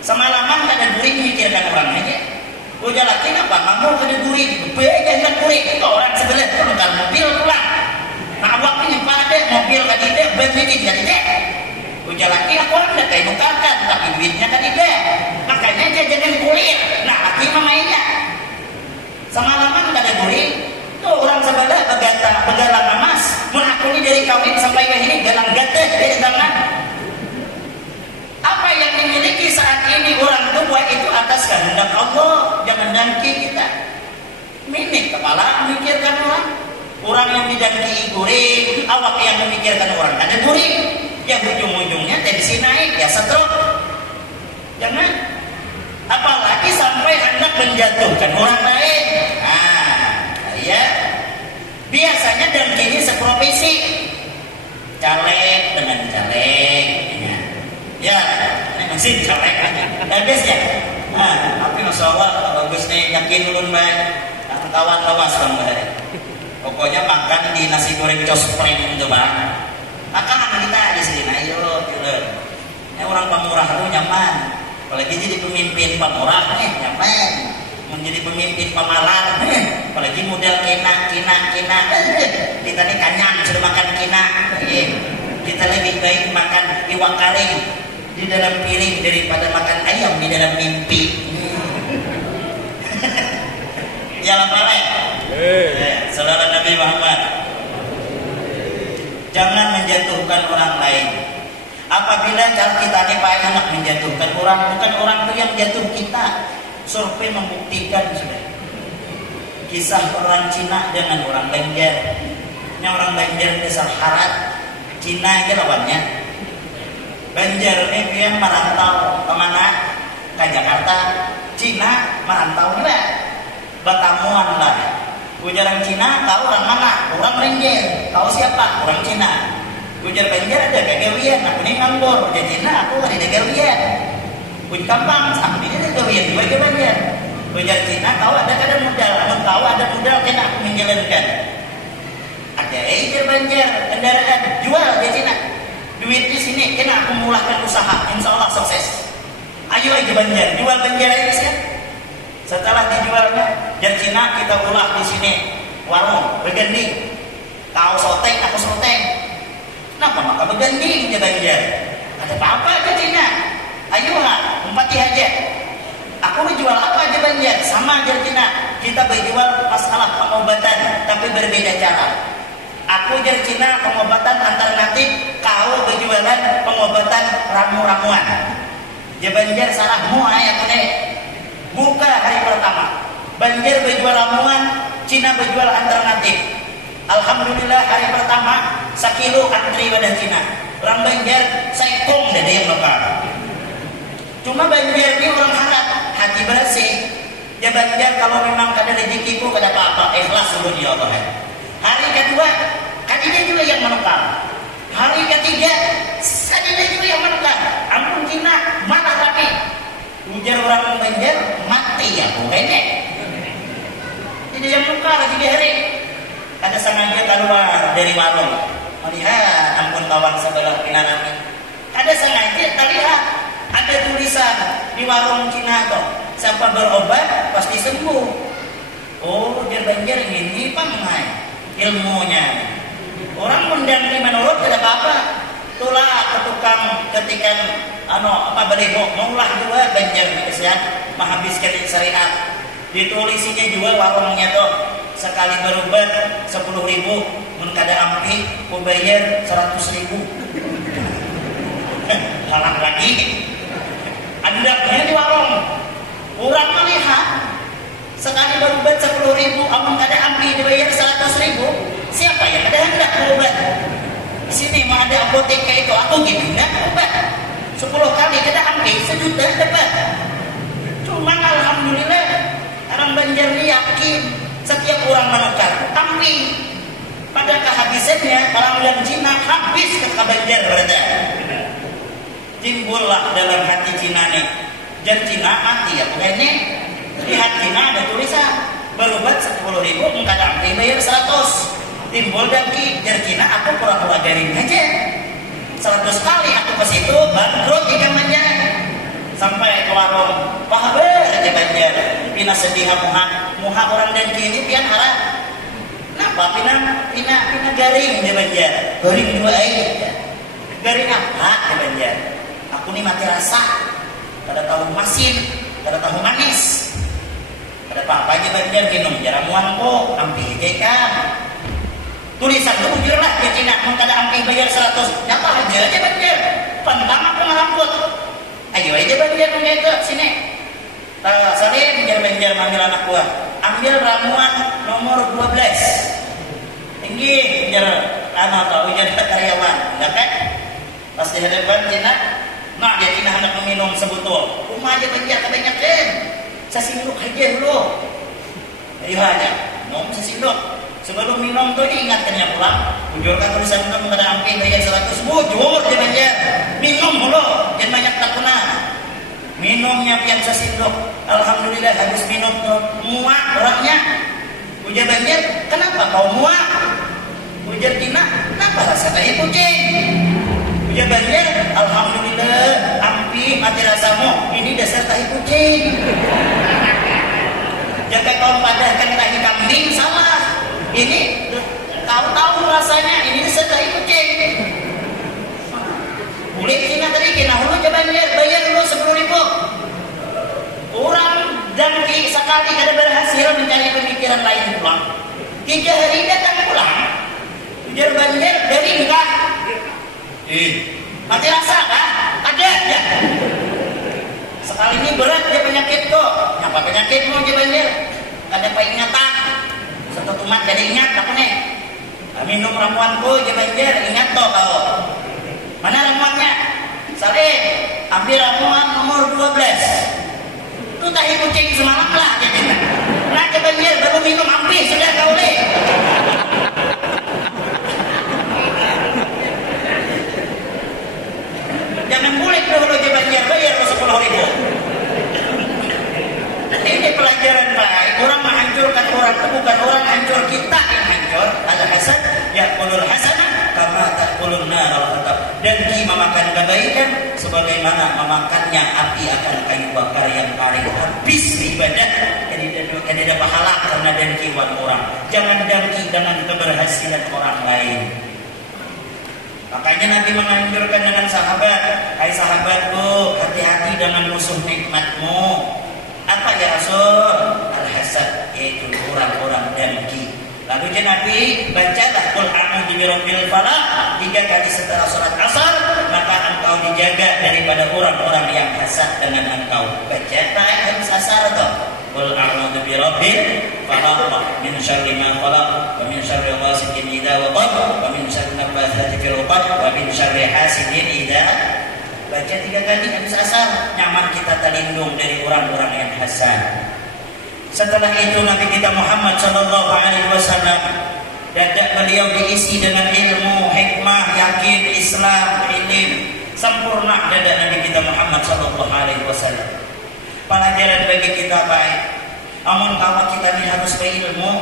Semalaman kada duri memikirkan orang aja. Ujar laki apa? Kamu kada duri. Jangan duri. Orang sebelah menukar mobil pulang. Nah awak ini pada mobil kadide berbikin kadide. Ujar laki aku hendak kayak nukarkan tapi duitnya kadide. Makanya jajanan kulit. Nah laki mainnya. Semalaman kada duri. Tuh orang sebelah begalang emas. Mun aku ini dari kawin sampai ke ini galang gateh dari tangan. Apa yang dimiliki saat ini orang tua itu atas kehendak Allah, jangan dengki kita. Minik kepala memikirkan orang. Orang yang didengki guring, awak yang memikirkan orang ada guring. Ya ujung-ujungnya tensi naik, ya stroke. Jangan. Apalagi sampai hendak menjatuhkan orang lain. Ya. Biasanya dengki ini seprofesi. Caleg dengan caleg. Ya, ini masih caleg aja. Habisnya. Tapi masya Allah, bagus nih, yakin ulun baik. Kawan lawas bang bahari. Pokoknya makan di nasi goreng cospreng itu bang. Makan kita di sini, ayo, julur. Ini orang pemurah itu nyaman. Apalagi jadi pemimpin pemurah nih, nyaman. Menjadi pemimpin pemalar, apalagi model kina. Kita nih kanyang sudah makan kina. Kita lebih baik makan iwak kering di dalam piring daripada makan ayam di dalam mimpi. Ya apa saudara Nabi Muhammad, jangan menjatuhkan orang lain. Apabila cara kita ini enak menjatuhkan orang, bukan orang itu yang jatuh kita. Survei membuktikan sudah. Kisah orang Cina dengan orang Banjar. Ini orang Banjar dasar harat, Cina aja lawannya. Banjar ini dia merantau kemana? Ke Jakarta. Cina merantau juga. Batamuan lah. Ujaran Cina tahu orang mana? Orang Banjar. Tahu siapa? Orang Cina. Ujar Banjar ada kegawian. Aku ini nganggur. Ujar Cina aku ada kegawian. Ujar Kampang sampai dia kegawian juga ke Banjar. Ujar Cina tahu ada modal. Aku tahu ada modal kena aku menjalankan. Ada ujar Banjar kendaraan jual ke Cina. Duit di sini kena aku mulahkan usaha. Insya Allah sukses. Ayo aja Banjar. Jual Banjar aja sih. Setelah dijualnya, dan Cina kita ulah di sini warung berganding. Kau soteng, aku soteng. Kenapa maka berganding dia Banjar? Ada apa-apa ke Cina? Ayo lah, umpati aja. Aku menjual apa aja Banjar? Sama aja Cina. Kita berjual masalah pengobatan, tapi berbeda cara. Aku jar Cina pengobatan alternatif, kau berjualan pengobatan ramu-ramuan. Ya Banjar salahmu ayat ini. Buka hari pertama. Banjar berjual ramuan, Cina berjual alternatif. Alhamdulillah hari pertama sekilo antri pada Cina. Orang Banjar sekong dari yang lokal. Cuma Banjar ini orang harap, hati bersih. Ya Banjar kalau memang kada rezekiku kada apa-apa, ikhlas dulu ya Allah. Hari kedua, kadinya juga yang menukar. Hari ketiga, kadinya juga yang menukar. Ampun Cina, mana rapi? Ujar orang Banjar, mati ya pokoknya. Jadi yang menukar lagi di hari. Ada sengaja keluar dari warung. Melihat, ampun kawan sebelah pinanami. Ada sengaja, terlihat. Ada tulisan di warung Cina tuh. Siapa berobat, pasti sembuh. Oh, ujar Banjar ini pangai ilmunya. Orang mendang menurut tidak apa-apa. Itulah ketukang ketika beribu maulah juga Banjar Malaysia menghabiskan syariat. Ditulisinya juga warungnya tuh sekali berobat 10.000, mun kada ampi ku bayar 100.000. Halang lagi. Andaknya di warung. Orang melihat sekali berobat 10.000, amun kada ampi dibayar 100.000. Siapa yang ada hendak berobat? Di sini mau ada apotek itu, aku gitu hendak berobat. 10 kali kada ampi 1 juta dapat. Cuma alhamdulillah orang Banjar ini yakin setiap orang menukar ampi. Pada kehabisannya orang yang Cina habis ke Banjar berada. timbullah dalam hati Cina nih. Jar Cina mati ya bukan nih. Di hati Cina ada tulisan berobat 10.000 engkau dampi bayar 100. Timbul daki jar Cina aku pura-pura garing aja. 100 kali aku ke situ bangkrut ikan manjang. Sampai ke warung pahaber aja banjar. Pina sedih muha orang dan kini pian harap. Kenapa pina garing dia banjar. Garing dua air. Garing apa dia banjar. Aku nih mati rasa. Kada tahu masin, kada tahu manis. Kada apa-apa aja banjar minum jaramuan kok, ampi kan. Tulisan lu bujur lah ke Cina, mau kada ampi bayar 100. Nyapa aja banjar. Pantang aku ngeramput. Ayo aja banjar ke sini. Salim banjar manggil anak gua. Ambil ramuan nomor 12. Tinggi banjar anak tahu jadi karyawan, enggak kan? Pas di hadapan Cina, nah dia Cina hendak meminum sebotol. Rumah aja banjar kebanyakan. Sasinduk aja dulu. Ayo aja, minum sasinduk. Sebelum minum tuh diingatkannya pulang. Bujurkan tulisan itu mengenai ampi bayar 100. Bujur dia banjar. Minum dulu, jangan banyak tak kena. Minumnya pian sasinduk. Alhamdulillah habis minum tuh muak orangnya. Ujar banjar, kenapa kau muak? Ujar Cina, kenapa rasa kayak kucing? Ujar banjar, alhamdulillah ampi mati rasamu. Ini dasar tahi kucing. Jika kau padahkan tahi kambing salah. Ini kau tahu rasanya ini dasar tahi kucing. Boleh Cina tadi kena hulu coba bayar dulu 10.000. Orang dan sekali kada berhasil mencari pemikiran lain pulang. 3 hari datang pulang. Ujar banjar dari enggak. Mati rasa kan? Ada ya. Sekali ini berat dia penyakit kok. Nyapa penyakitmu aja banjar. Kada ingatan. Satu tumat jadi ingat apa nih? Minum ramuanku aja banjar ingat toh kau. Mana ramuannya? Salim, ambil ramuan nomor 12. Itu tahi kucing semalam lah jadi. Nah ke banjir baru minum ampi sudah kau leh. Jangan bulik dulu ke banjir bayar 10.000. Ini pelajaran baik. Orang menghancurkan orang itu bukan orang hancur, kita yang hancur. Al-hasan yaqulul hasanah kama taqulun nar. Dan dia memakan kebaikan sebagaimana memakannya api akan kayu bakar yang paling habis ibadah. Jadi ada pahala karena dengkiwan orang. Jangan dengki dengan keberhasilan orang lain. Makanya Nabi menganjurkan dengan sahabat, hai sahabatku, hati-hati dengan musuh nikmatmu. Apa ya Rasul? Al-hasad, yaitu orang-orang dengki. Lalu Nabi bacalah Qul a'udzu birabbil falaq 3 kali setelah salat asar, maka engkau dijaga daripada orang-orang yang hasad dengan engkau. Baca ayat asar itu. Qul a'udzu birabbil falaq min syarri ma khalaq wa min syarri ghasiqin idza waqab wa min syarri naffatsati fil 'uqad wa min syarri hasidin idza. Baca 3 kali habis asar, nyaman kita terlindung dari orang-orang yang hasad. Setelah itu Nabi kita Muhammad sallallahu alaihi wasallam dada beliau diisi dengan ilmu, hikmah, yakin, Islam, ilim, sempurna dada Nabi kita Muhammad sallallahu alaihi wasallam. Pelajaran bagi kita baik. Amun kawan kita ini harus berilmu.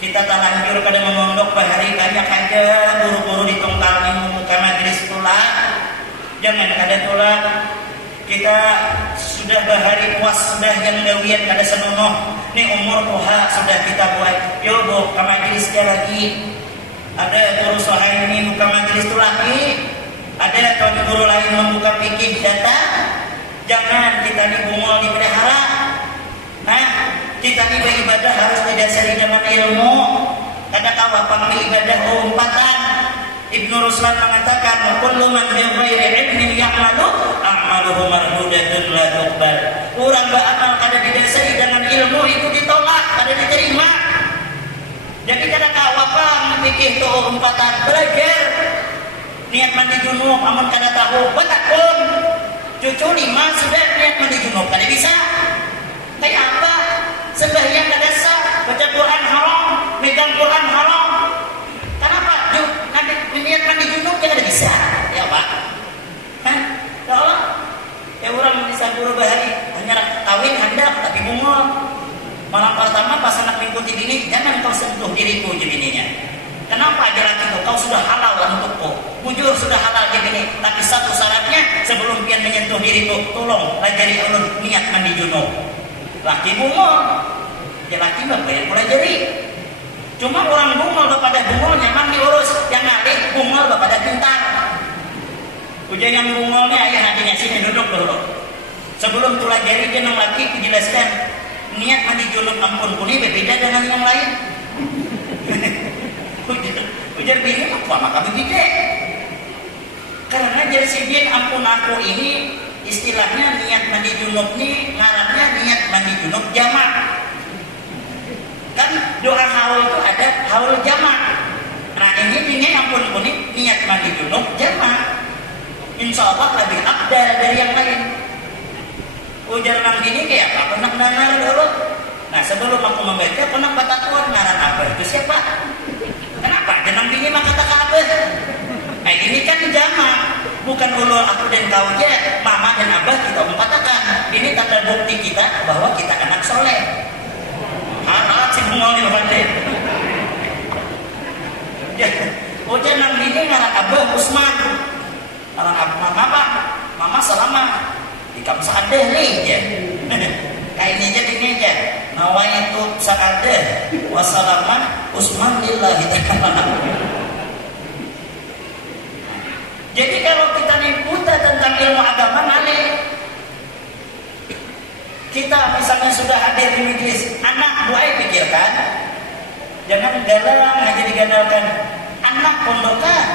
Kita tak lanjur pada memondok bahari banyak aja buru-buru ditongkalin muka majelis tulah. Jangan ada tulah. Kita sudah bahari puas sudah yang gawian kada senonoh. Ni umur tuha sudah kita buat. Yo bu, ke majelis dia lagi. Ada guru sohai ini buka majelis tu lagi. Ada tuan guru lain membuka fikih datang. Jangan kita ni bungol dipelihara. Nah, kita ni beribadah harus didasari dengan ilmu. Kada tahu apa ibadah umpatan. Ibnu Ruslan mengatakan kullu man bi ghairi ilmin ya'malu a'maluhu mardudatun la tuqbal. Orang beramal kada didasari dengan ilmu itu ditolak, kada diterima. Jadi kada tahu apa fikih tu umpatan belajar. Niat mandi junub amun kada tahu betakun. Cucu 5 sudah niat mandi junub kada bisa. Kayak apa? Sembahyang kada sah, baca Quran haram, megang Quran haram. Kenapa? Nanti niat mandi junub jangan bisa, ya Pak. bahari hanya kawin hendak tapi bungol. Malam pertama pas anak mengikuti bini, jangan kau sentuh diriku je bininya. Kenapa aja laki itu? Kau sudah halal untukku. Bujur sudah halal je bini. Tapi satu syaratnya sebelum pian menyentuh diriku, tolong lajari ulun niat mandi junub. Laki bungol, ya laki bapak pelajari. Cuma orang bungol pada bungol nyaman diurus, yang ngalih bungol pada pintar. Ujian yang bungolnya ayah hatinya sini duduk dulu. Sebelum tu lajari dia nang laki kujelaskan. Niat mandi junub ampun kuni berbeda dengan yang lain. Ujar bini apa maka begitu. Karena jadi sidin ampun aku ini istilahnya niat mandi junub ini ngarannya niat mandi junub jamak. Kan doa haul itu ada haul jamak. Nah ini bini ampun kuni niat mandi junub jamak. Insya Allah lebih abdal dari yang lain. Ujar nang gini kayak apa? Pernah nanar dulu. Nah sebelum aku membaca pernah batatuan naran apa itu siapa? Kenapa? Jangan bini maka kata apa? Nah ini kan jamak. Bukan ulul aku dan kau aja, mama dan abah kita mengatakan. Ini tanda bukti kita bahwa kita anak soleh. Anak sih ngomong di banding. Ujar nang gini naran abah Usman. Naran abah mama apa? Mama selama. Ikam sadeh nih ya. Kayak ini aja gini aja. Nawaitu sadeh wassalaman Usman lillahi ta'ala. Jadi kalau kita buta tentang ilmu agama nalih. Kita misalnya sudah hadir di majlis, anak buai pikirkan. Jangan galang aja digandalkan. Anak pondokan.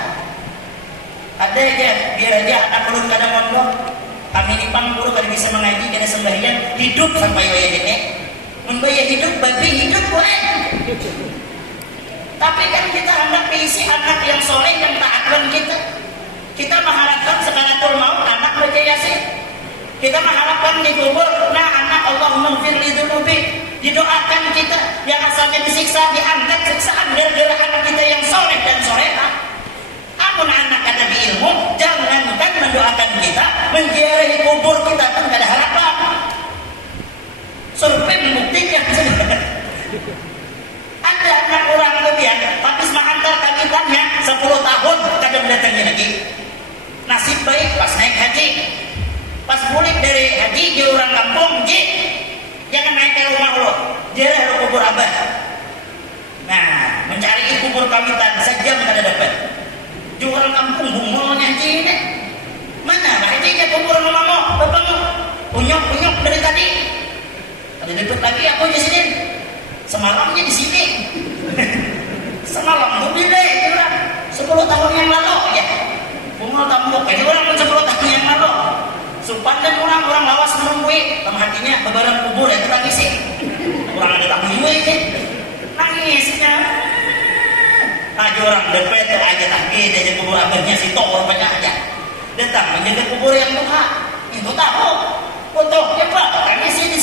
Ada aja biar aja anak belum kadang mondok. Kami di Pangpuru kalau bisa mengaji karena sembahyang hidup sampai waya ini. Membayar hidup babi hidup boleh. Tapi kan kita hendak isi anak yang soleh yang taatkan kita. Kita mengharapkan sekaratul maut anak baca yasin. Kita mengharapkan di kubur, nah anak Allahumma ighfir li dzunubi. Didoakan kita yang asalnya disiksa diangkat siksaan gara-gara anak kita yang soleh dan solehah. Amun anak ada di ilmu, jangankan mendoakan kita, menziarahi kubur kita pun gak ada harapan. Survei membuktikan. Ada anak orang kemudian, habis mengantar kakitannya 10 tahun kadang mendatangi lagi. Nasib baik pas naik haji, pas balik dari haji dia orang kampung, jangan naik ke rumah lo, ziarah lo kubur abah. Nah, mencari kubur kawitan sejam kada dapat. Juga orang kampung bungolnya haji ini. Mana hajinya kubur mamamu, bapakmu? Unyok dari tadi. Ada dapat lagi aku di sini. Semalamnya di sini. Semalam tuh beda ya, 10 tahun yang lalu ya. Bungol tambuk, ini orang pun 10 tahun yang lalu. Supan dan orang lawas menunggui, sama hatinya bebaran kubur itu tangisi. Orang ada tanggung juga nangisnya. Aja orang depet aja tahgid aja kubur abahnya si tok rupanya aja datang menjaga kubur yang tuha itu tahu foto ya pak kami sini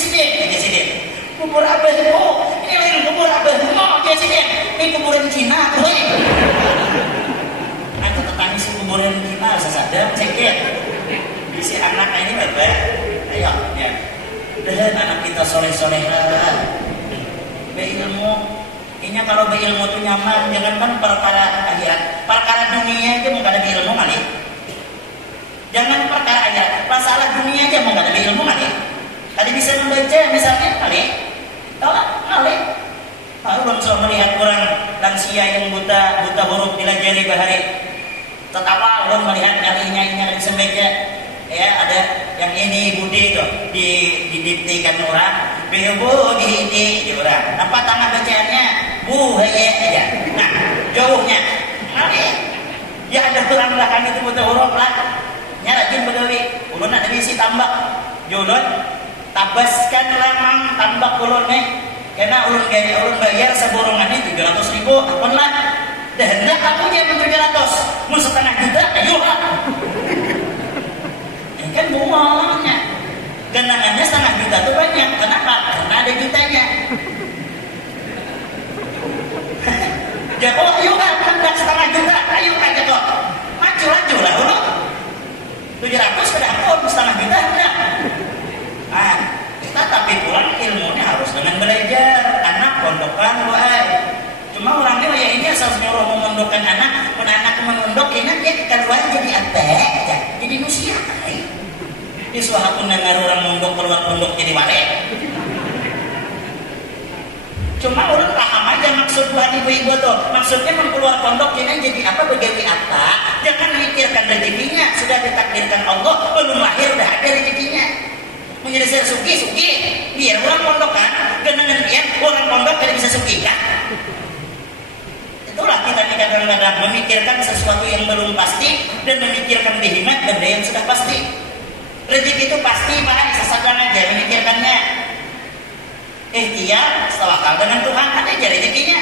kubur abahmu ini lain kubur abahmu dia sini ini kuburan Cina tuh aku tetanggi si kuburan Cina sesadar cekit si anak ini bapak ayo ya dan anak kita soleh-solehan berilmu. Ini kalau berilmu itu nyaman, jangankan perkara akhirat, perkara dunia aja mau kada berilmu kali. Jangan perkara akhirat, masalah dunia aja mau kada berilmu kali. Tadi bisa membaca misalnya kali, kalau kali, kalau belum sudah melihat orang lansia yang buta huruf dilajari bahari, tertawa belum melihat nyalinya dan sembaca. Ya ada yang ini budi tuh didiktikan orang, bu di orang. Apa tangan bacaannya? Bu heye aja. Nah jauhnya, nanti ya ada orang belakang itu butuh huruf lah. Nyarajin begawi, ulun ada isi tambak, julun tabaskan lamang tambak ulun nih. Karena ulun bayar seborongannya 300.000, apun lah. Dah hendak aku dia 700, mau setengah juta, ayo lah. Kan bungolnya genangannya setengah juta itu banyak. Kenapa? Karena ada jutanya. Oh yuk kan setengah juta, ayo aja kok maju lah dulu 700 sudah pun setengah juta enggak memondokan anak, mun anak memondok enak ya keluar jadi apa ya, jadi manusia. Di suahapun dengar orang mondok keluar pondok jadi wale. Cuma orang paham aja maksud buat ibu-ibu tuh. Maksudnya keluar pondok ini jadi apa, begawi apa. Jangan mikirkan rezekinya, sudah ditakdirkan Allah, belum lahir udah ada rezekinya. Menjadi suki, biar orang pondok kan, dengan dia orang pondok tidak bisa suki kan. Itulah kita nih kadang-kadang memikirkan sesuatu yang belum pasti dan memikirkan behimat benda yang sudah pasti. Rezeki itu pasti, maka disesadar aja memikirkannya. Ikhtiar, tawakal dengan Tuhan, ada aja rezekinya.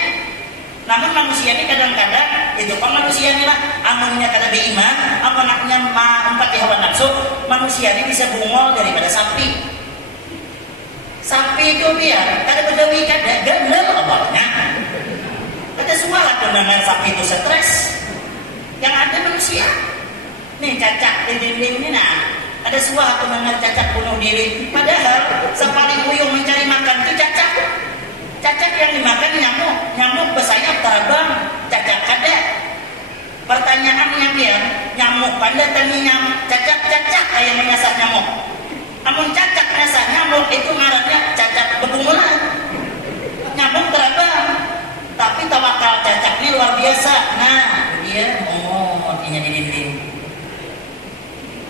Namun manusia ini kadang-kadang itu kan manusia ini lah, amunnya kada beriman, amunnya empat hawa nafsu, manusia ini bisa bungol daripada sapi. Sapi itu biar kada bedawi kada gandel awalnya. Ada suara dengar sapi itu stres. Yang ada manusia. Nih cacak di dinding ini nah. Ada suara dengar cacak bunuh diri. Padahal sepaling uyung mencari makan itu cacak. Cacak yang dimakan nyamuk. Nyamuk bersayap terbang. Cacak kada. Pertanyaannya biar nyamuk pada tanya nyamuk. Cacak kayak menyasar nyamuk. Namun cacak menyasar nyamuk itu ngarannya cacak begumulan. Nyamuk terbang. Tapi tawakal cacak ini luar biasa. Nah dia artinya di dinding.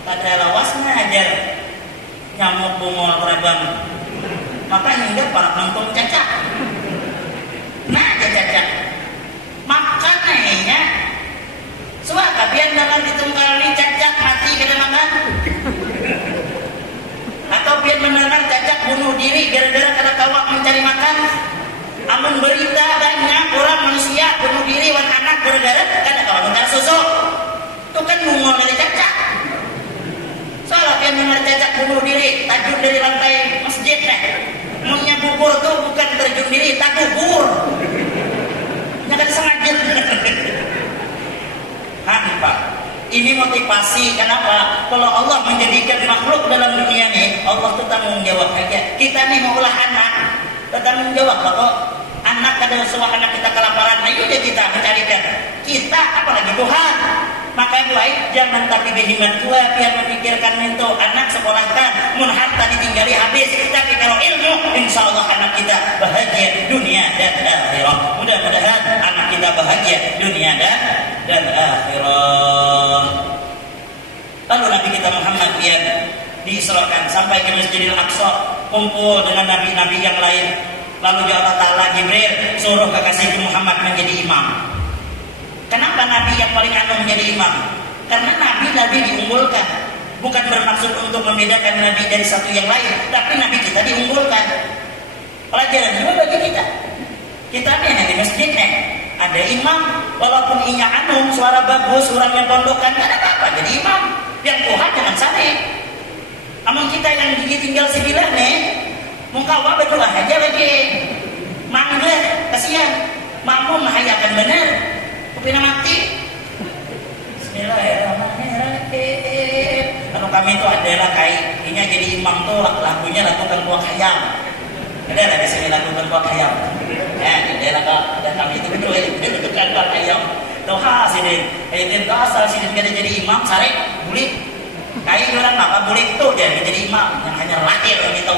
Pada lawasnya ajar nyamuk bungol terbang. Maka hingga para penonton cacak. Nah cacak makan nanya suaka biar dengan ditunggal nih cacak mati kena makan. Atau biar mendengar cacak bunuh diri gara-gara kada kawak mencari makan. Amun berita banyak orang manusia bunuh diri wan anak gara-gara kada kawak mencari susu. Itu kan bungol dari cacak. Soalnya dia dengar cacak bunuh diri, tajud dari lantai masjid nih. Maunya bubur tuh bukan terjun diri, tak bubur. Jangan sengaja. Pak, ini motivasi. Kenapa? Kalau Allah menjadikan makhluk dalam dunia nih, Allah tuh tanggung jawab aja. Kita nih mau ulah anak, tanggung jawab. Kalau anak ada sebuah anak kita kelaparan, ayo aja kita mencarikan. Kita apalagi Tuhan. Maka baik jangan tapi behimat tua biar memikirkan itu anak sekolahkan mun harta ditinggali habis, tapi kalau ilmu insya Allah anak kita bahagia dunia dan akhirat. Mudah-mudahan anak kita bahagia dunia dan akhirat. Lalu Nabi kita Muhammad biar diisrakan sampai ke Masjidil Aqsa, kumpul dengan nabi-nabi yang lain. Lalu Allah Ta'ala Jibril suruh kekasih Muhammad menjadi imam. Kenapa Nabi yang paling agung menjadi imam? Karena Nabi lebih diunggulkan. Bukan bermaksud untuk membedakan Nabi dari satu yang lain, tapi Nabi kita diunggulkan. Pelajaran juga bagi kita. Kita nih di masjid nih ada imam, walaupun inya anung, suara bagus, orang yang pondokkan, tidak ada apa-apa jadi imam. Yang Tuhan jangan sampai. Namun kita yang gigi tinggal sebilah nih, muka wabah berdoa aja lagi. Mangga, kasihan. Makmum mahayakan benar. Kupina mati. Bismillahirrahmanirrahim. Kalau kami itu adalah ini jadi imam tuh lagunya lakukan buah khayam. Ada di sini lakukan buah khayam. Ada lagu dan kami itu betul lakukan buah khayam. Tuh sini, ini tuh asal sini kita jadi imam sare boleh. Kayak orang apa boleh tuh jadi imam yang hanya lahir yang itu.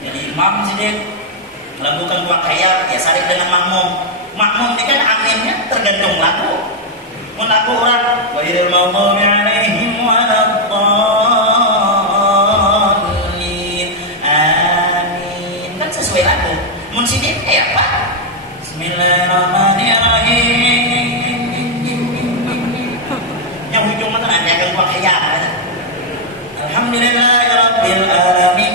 Jadi imam sini lakukan buah khayam ya sare dengan makmum. Makmum ini kan aminnya tergantung lagu. Mun lagu orang ghairil maghdubi 'alaihim waladdallin. Amin. Kan sesuai lagu. Mun sidin kayak apa? Bismillahirrahmanirrahim. Yang ujung mana ada yang buat khayam. Alhamdulillahirabbil alamin.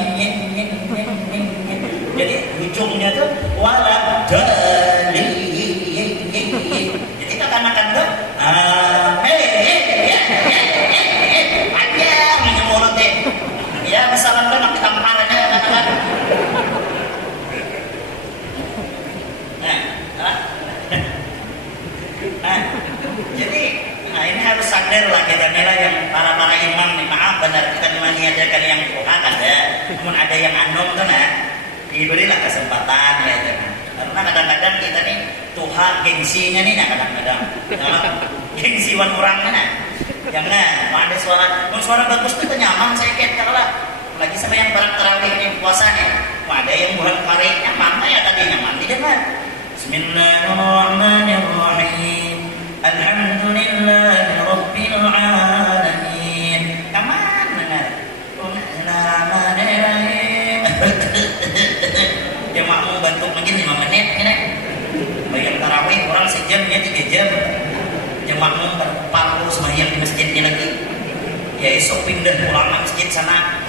Jadi ujungnya tuh waladdallin. Jadi katakan tuh aja minum mulut deh. Ya misalkan kan kita makan aja katakan. Jadi ini harus sadar lah kita nilai yang para imam nih, maaf benar kita mengajarkan yang Quran ada, namun ada yang anum tuh nah diberilah kesempatan ya jangan. Karena kadang-kadang kita nih tuha gengsinya nih nah kadang-kadang gengsi wan orangnya nah jangan mau ada suara bagus tuh nyaman saya kalau lagi sama yang barang terawih ini puasanya mau ada yang bulan kari nyaman ya tadi nyaman tidak kan Bismillahirrahmanirrahim Alhamdulillahi Rabbil Alamin nyaman dengar Bismillahirrahmanirrahim jemaah mau bantu lagi 5 menit ini bayang tarawih orang sejam ya 3 jam jemaah mau berparu sembahyang di masjidnya lagi ya esok pindah pulang ke masjid sana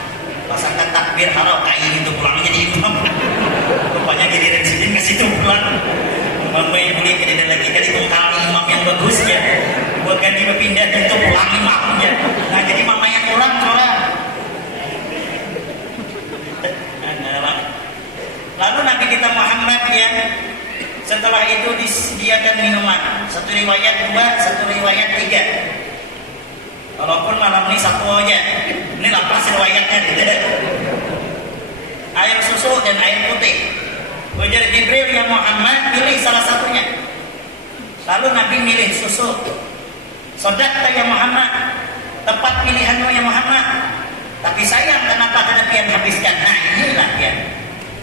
pasangkan takbir halau kain itu pulang jadi imam rupanya jadi residen ke situ pulang mamai boleh kedai lagi kali itu kali imam yang bagus ya buat ganti berpindah itu pulang imamnya nah jadi mama yang pulang orang lalu Nabi kita Muhammad ya setelah itu disediakan minuman satu riwayat 2 satu riwayat 3 walaupun malam ini satu aja ini lapas riwayatnya air susu dan air putih wajar Jibril ya Muhammad pilih salah satunya lalu Nabi milih susu sodakta ya Muhammad tepat pilihanmu ya Muhammad tapi sayang kenapa kenabian habiskan nah inilah ya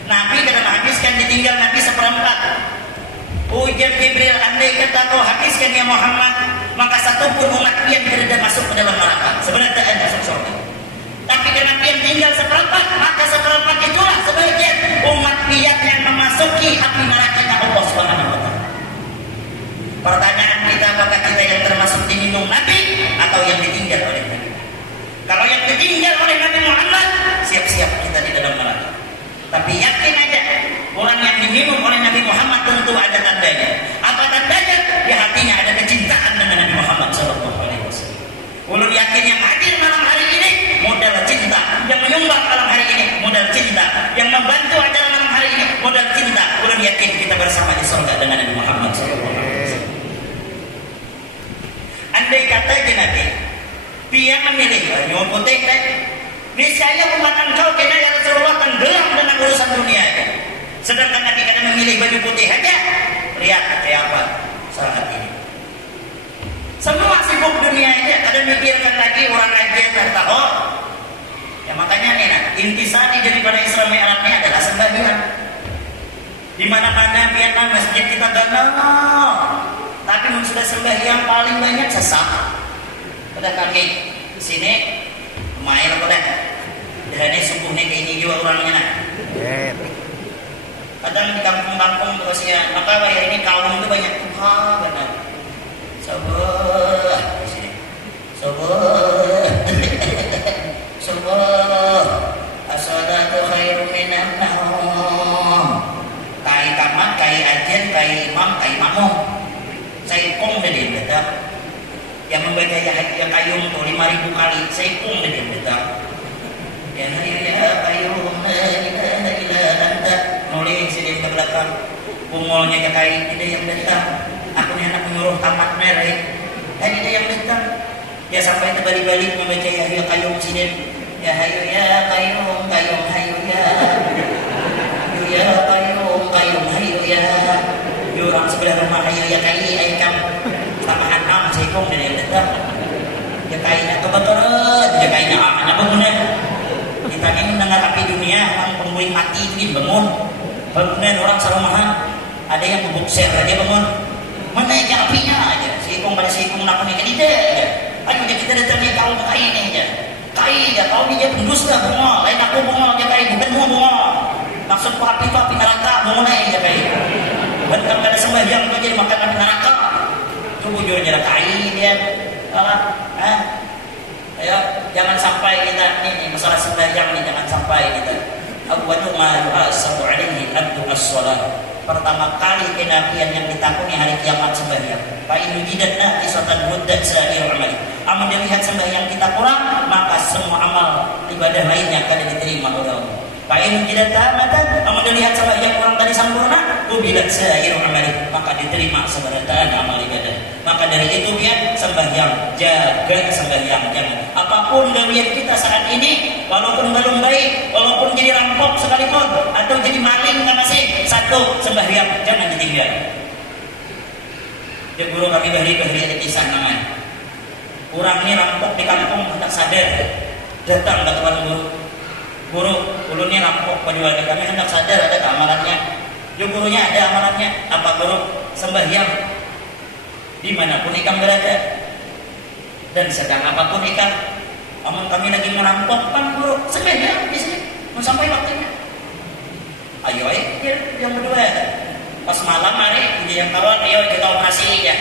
Nabi karena habiskan ditinggal Nabi seperempat ujar Jibril andai kata kau habiskan ya Muhammad maka satupun umat pian tidak masuk ke dalam neraka sebenarnya tidak masuk surga tapi karena pian tinggal seperempat maka seperempat itulah sebagian umat pian yang memasuki api neraka Allah Subhanahu wa taala. Pertanyaan kita apakah kita yang termasuk diminum Nabi atau yang ditinggal oleh Nabi? Kalau yang ditinggal oleh Nabi Muhammad siap-siap kita di dalam neraka. Tapi yakin aja orang yang diminum oleh Nabi Muhammad tentu ada tandanya. Apa tandanya? Di hatinya ada kecintaan dengan Nabi Muhammad sallallahu alaihi wasallam. Ulun yakin yang hadir malam hari ini modal cinta, yang menyumbang malam hari ini modal cinta, yang membantu acara malam hari ini modal cinta. Ulun yakin kita bersama di surga dengan Nabi Muhammad sallallahu alaihi wasallam. Andai kata Nabi dia memilih nyumputih niscaya umat engkau kena ya Rasulullah tenggelam dengan urusan dunia itu. Sedangkan Nabi kena memilih baju putih aja. Lihat kayak apa saat ini. Semua sibuk dunia aja. Ada mikirkan lagi orang lagi yang tahu. Ya makanya nih nah, intisari daripada Isra Mi'raj ini adalah sembahyang. Di mana-mana Vietnam masjid kita danau. Tapi sudah sembahyang paling banyak sesak. Pada kaki sini main apa dah? Dan ini subuhnya kayak ini juga orangnya nah. Kadang di kampung-kampung terus ya, maka ya ini kaum itu banyak Tuhan benar. Sabah di sini. Sabah. Sabah. As-salatu khairum minan naum. Kai tamat, kai ajen, kai imam, kai makmum. Saya kong dari betul. Yang membaca ya kayum tuh 5.000 kali saya pun dengan betul ya kayum la ilaha anta nulis sini ke belakang pungolnya ke kain tidak yang datang aku nih anak menyuruh tamat merek tidak yang datang ya sampai terbalik-balik membaca ya kayum sini ya hayu ya kayum kayum hayu ya kayum hayu ya orang sebelah rumah hayu ya kai aikam tambahan am saya kong dari datang ya kayaknya kebetulan ya kayaknya amannya bangunan kita ini mendengar api dunia orang penguin mati ini bangun bangunan orang serumahan ada yang membukser aja bangun mana aja apinya aja si kong pada si kong nakon ikan ide aja ayo kita datang nih kaum kain aja kain aja kau dia pendus lah bungol lain aku bungol aja kain bukan mau bungol maksudku api itu api neraka bungol aja kain bentar kada sembahyang itu jadi makan api neraka bujurnya kain ya ayo jangan sampai kita ini masalah sembahyang ini jangan sampai kita awwalu ma yuhasabu alaihi addu as-shalah pertama kali kenabian yang ditakuni hari kiamat sembahyang fa in wujidatna isatan muddat sa'ir amali amun dilihat sembahyang kita kurang maka semua amal ibadah lainnya akan diterima oleh Allah fa in wujidatna matan amun dilihat sembahyang kurang tadi sempurna ubidat sa'ir amali maka diterima sebenarnya amal ibadah. Maka dari itu dia sembahyang, jaga sembahyang. Jangan apapun gawian kita saat ini, walaupun belum baik, walaupun jadi rampok sekalipun, atau jadi maling nggak masih satu sembahyang jangan ditinggal. Dia guru kami bahari ada kisah namanya. Orang ini rampok di kampung hendak sadar. Datang ke teman guru, ulunnya rampok penjual kami hendak sadar ada amarannya. Yo gurunya ada amarannya. Apa guru? Sembahyang. Dimanapun ikan berada dan sedang apapun ikan. Amun kami lagi merampok kan guru sembahyang di sini. Mau sampai waktunya. Ayo yang berdua. Pas malam hari dia yang kawan, ayo kita operasi ya.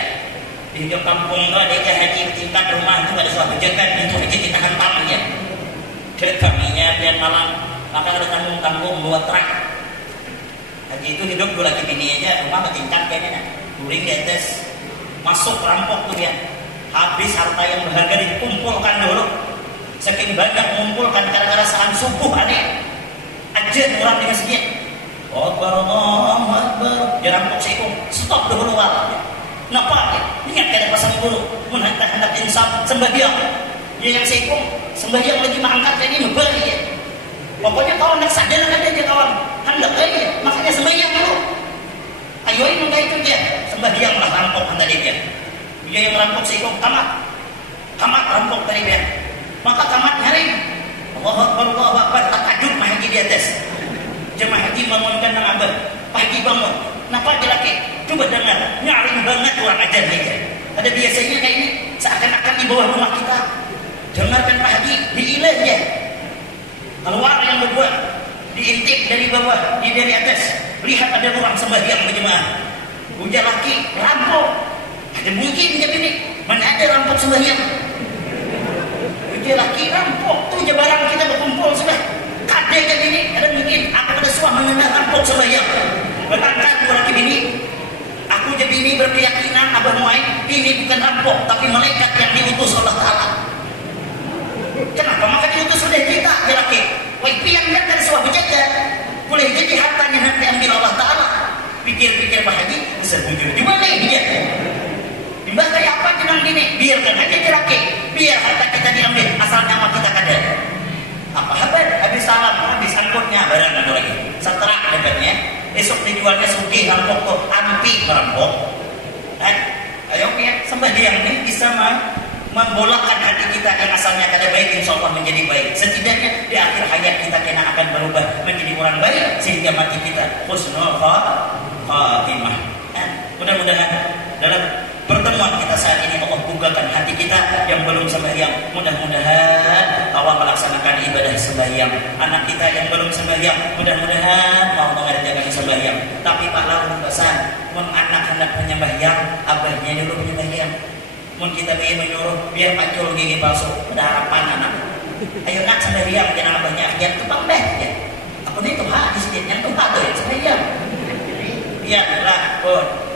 Di hidup kampung itu ada haji tingkat rumah itu ada suatu jalan itu haji ditahan tamu ya. Ke kaminya dan malam maka ada tanggung buat truk. Haji itu hidup dua lagi bini aja rumah bertingkat kayaknya. Guring di atas masuk rampok tuh dia. Habis harta yang berharga dikumpulkan dulu. Saking banyak mengumpulkan gara-gara saat subuh aneh. Ajen orang di masjid. Akbar Allahu Akbar. Dia rampok seikung. Stop dulu wal. Kenapa? Ingat kada pasang guru. Hendak insaf sembahyang. Dia yang seikung sembahyang lagi mengangkat ini ngebali ya. Pokoknya kawan hendak sadar ada aja kawan. Hendak aja. Makanya sembahyang dulu. Ayo ini enggak itu dia. Sembahyang lah rampok tadi dia. Dia yang rampok seikung kamat. Kamat rampok tadi dia. Maka kamat nyaring. Allahu Akbar. Takajud mah haji di atas. Jemaah haji bangunkan nang abah. Pak Haji bangun. Kenapa dia laki? Coba dengar. Nyaring banget orang ajar dia. Ada biasanya kayak ini. Seakan-akan di bawah rumah kita. Dengarkan Pak Haji. Diilah dia. Keluar yang berbuat. Diintip dari bawah. Dari atas. Lihat ada ruang sembahyang berjemaah. Ujar laki. Rampok. Ada mungkin dia ini. Mana ada rampok sembahyang. Ujar laki. Rampok. Tuh je barang kita berkumpul sudah. Kadang kan ini, ada mungkin aku ada suah mengenal rampok sembahyang. Berangkat lagi bini. Aku jadi bini berkeyakinan Abah Muaid ini bukan rampok tapi malaikat yang diutus Allah Taala. Kenapa? Maka diutus oleh kita, laki. Wah, pian kan dari suah berjaga. Boleh jadi hartanya nanti ambil Allah Taala. Pikir-pikir Pak Haji, sebujur juga nih dia. Bimbang kayak apa jenang gini? Biarkan aja laki. Biar harta kita diambil asal nama kita kada. Apa kabar? Habis salam, habis angkutnya barang itu lagi. Setelah dapatnya, besok dijualnya sugih rampok tuh, ampi merampok. Ayo ya, sembahyang ini bisa membolakkan hati kita yang asalnya kada baik, insya Allah menjadi baik. Setidaknya di akhir hayat kita kena akan berubah menjadi orang baik sehingga mati kita husnul khatimah. Mudah-mudahan dalam pertemuan kita saat ini Allah bukakan hati kita yang belum sembahyang. Mudah-mudahan Allah melaksanakan ibadah sembahyang. Anak kita yang belum sembahyang, mudah-mudahan mau mengerjakan sembahyang. Tapi Pak Lalu pesan, mun anak hendak menyembahyang, abahnya dulu menyembahyang. Mun kita menyuruh biar pacul gigi palsu, ada harapan anak. Ayo nak sembahyang, jangan abahnya biar tupang deh. Ya. Aku ni tuh di sini yang tuh tuh ya sembahyang. Biarlah,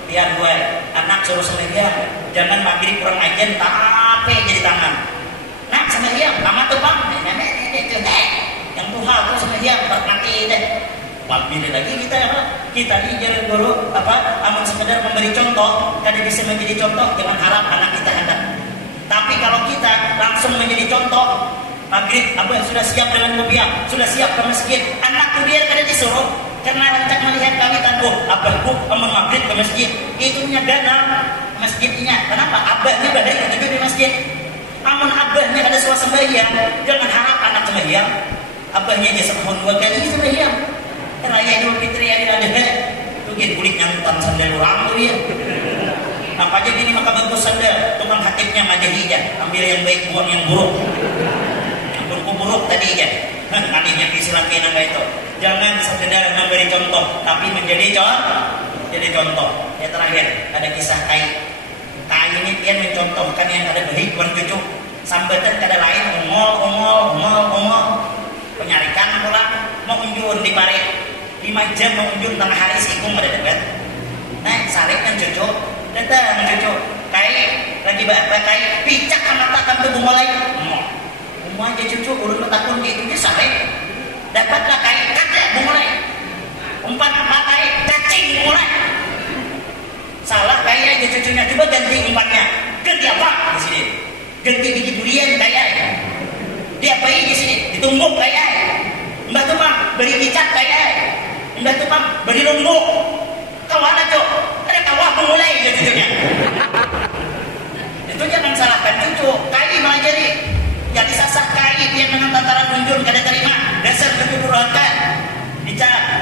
biar gue anak suruh sembahyang, jangan maghrib kurang ajen tapi jadi tangan. Nak sembahyang, lama tuh bang, yang Tuhan tuh sembahyang mati deh. Wabila lagi kita nih jadi guru aman sekedar memberi contoh, kada bisa menjadi contoh, jangan harap anak kita hendak. Tapi kalau kita langsung menjadi contoh, maghrib abah sudah siap dengan kopiah, sudah siap ke masjid, anak tuh biar kada disuruh. Karena rancak melihat kami tanpa abahku aman maghrib ke masjid, itu punya dana masjidnya. Kenapa? Abahnya berada di masjid. Amun abahnya ada suasana sembahyang, jangan harap anak sembahyang. Abahnya aja setahun 2 kali sembahyang. Raya Idul Fitri ada tuh gitu kulit nyantan sandal orang tuh ya. Apa aja gini maka bagus sandal, tukang hatibnya majahijah, ambil yang baik buang yang buruk. Yang buruk tadi ya. Nanti yang disilangkan apa itu. Jangan sekedar memberi contoh, tapi menjadi contoh. Jadi contoh. Yang terakhir ada kisah Kai. Kai ini dia mencontohkan yang ada baik buat cucu. Sambatan kada lain ongol. Penyarikan pula mau unjur di parit 5 jam mau unjur tengah hari sikung ada dekat. Nah sarik dan cucu datang cucu. Kai lagi apa Kai picak mata kamu mulai. Semua aja cucu urut takun gitu dia sarik. Dapatlah Kai kata mulai. Umpan apa Kai cacing mulai. Salah Kai aja cucunya coba ganti umpannya. Ganti apa di sini? Ganti biji durian kayak. Dia apa di sini? Ditumbuk kayak. Mbak tuh bang beli kicap kayak. Mbak tuh bang beli lombok. Kawan aja. Ada kawan mulai cucunya. Itu jangan salahkan cucu. Kai malah jadi sasah kai dia dengan tataran dunjun kada terima. Dasar cucu durhaka.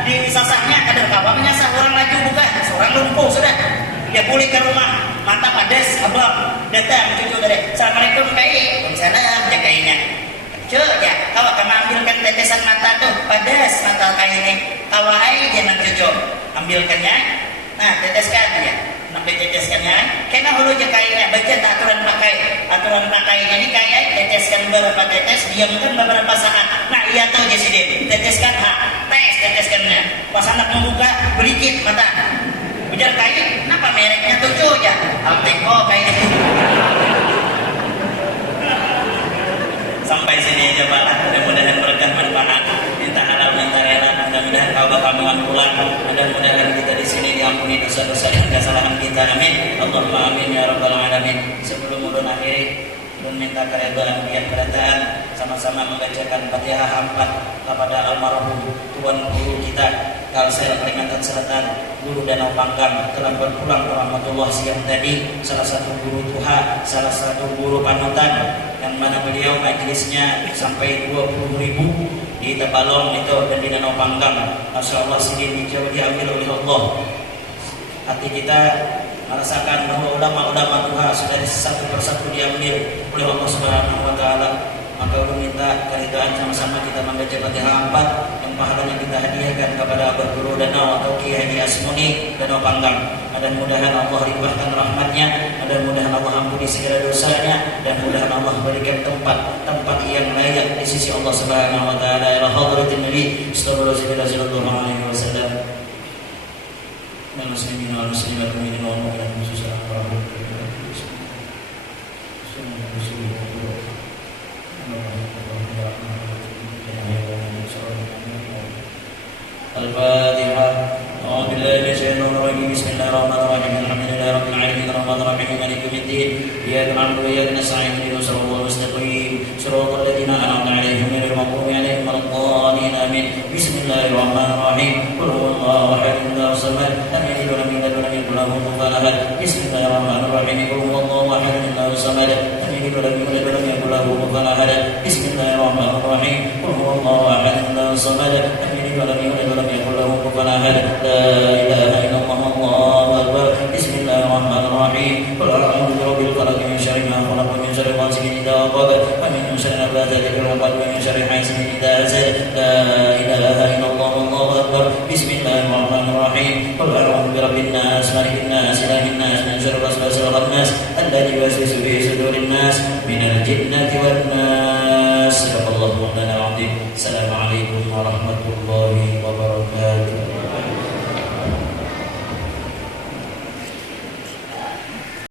Di sasahnya kada kawan menyasah orang laju bukan, seorang lumpuh sudah. Dia pulih ke rumah, mata padas, abang datang cucu dari Assalamualaikum kai. Waalaikumsalam ya kainya. Cuk ya, kau akan ambilkan tetesan mata tuh, padas mata kai ini. Kawai jangan cucu, ambilkannya. Nah teteskan ya. Sampai teteskannya, kena hulu je kainya baca aturan pakainya ini kayak teteskan beberapa tetes, diamkan beberapa saat. Nah iya tahu je sini, teteskan teteskannya. Pas anak membuka berikit mata, ujar kai, kenapa mereknya tujuh ya? Alteco kayaknya. Sampai sini aja Pak, mudah-mudahan berkah manfaat. Minta halal minta rela, mudah-mudahan kau bakal mengampulan. Mudah-mudahan kita di sini diampuni dosa-dosa dan kesalahan kita. Amin. Allahumma amin ya rabbal alamin. Sebelum ulun akhiri, ulun minta keridhaan biar kedataan sama-sama membacakan Fatihah 4 kepada almarhum tuan guru kita Kalsel Kalimantan Selatan, Guru Danau Panggang, telah berpulang ke rahmatullah siang tadi. Salah satu guru Tuha, salah satu guru panutan, yang mana beliau majelisnya sampai 20.000 di Tabalong itu dan di Danau Panggang. Masya Allah sini dijauh diambil oleh Allah. Hati kita merasakan bahwa ulama-ulama Tuhan sudah satu persatu diambil oleh Allah Subhanahu Wa Taala. Maka ulun minta keridhaan sama-sama kita membaca Fatihah 4 yang pahalanya kita hadiahkan kepada Abah Guru Danau atau Kiai Haji Asmuni Danau Panggang. Mudah-mudahan Allah limpahkan rahmatnya, mudah-mudahan Allah ampuni segala dosanya, dan mudah-mudahan Allah berikan tempat yang layak di sisi Allah Subhanahu Wa Taala. Ila hadratin Nabi sallallahu alaihi wasallam. Muslimin wal muslimat mu'minin wal mu'minat khususnya Al-Fatihah. A'udzu billahi minasyaitonir rajim. Bismillahirrahmanirrahim. Alhamdulillahi rabbil alamin arrahmanir rahim maliki yaumiddin. Iyyaka na'budu wa iyyaka nasta'in ihdinas siratal mustaqim siratal ladzina an'amta 'alaihim ghairil maghdubi 'alaihim waladdallin. Amin. Bismillahirrahmanirrahim. Qul huwallahu ahad, Allahu samad, lam yalid wa lam yulad wa lam yakul lahu kufuwan ahad. Bismillahirrahmanirrahim. Qul huwallahu ahad, Allahu samad, lam yalid wa lam yulad wa lam yakul lahu kufuwan ahad. Bismillahirrahmanirrahim. Qul huwallahu ahad, Allahu samad, lam yalid wa lam yulad wa lam yakul lahu kufuwan ahad. La ilaha illallah, Allahu akbar. Bismillahirrahmanirrahim. Qul a'udzu birabbil falaq min syarri ma khalaq wa min syarri ghasiqin idza waqab wa min syarri nafathati fil 'uqad wa min syarri hasidin idza hasad. La ilaha illallah, Allahu akbar. Bismillahirrahmanirrahim. Qul a'udzu birabbin nas, malikin nas, ilahin nas, min syarri waswasil khannas alladzi yuwaswisu fi sudurin nas minal jinnati wan nas. Subhanallah.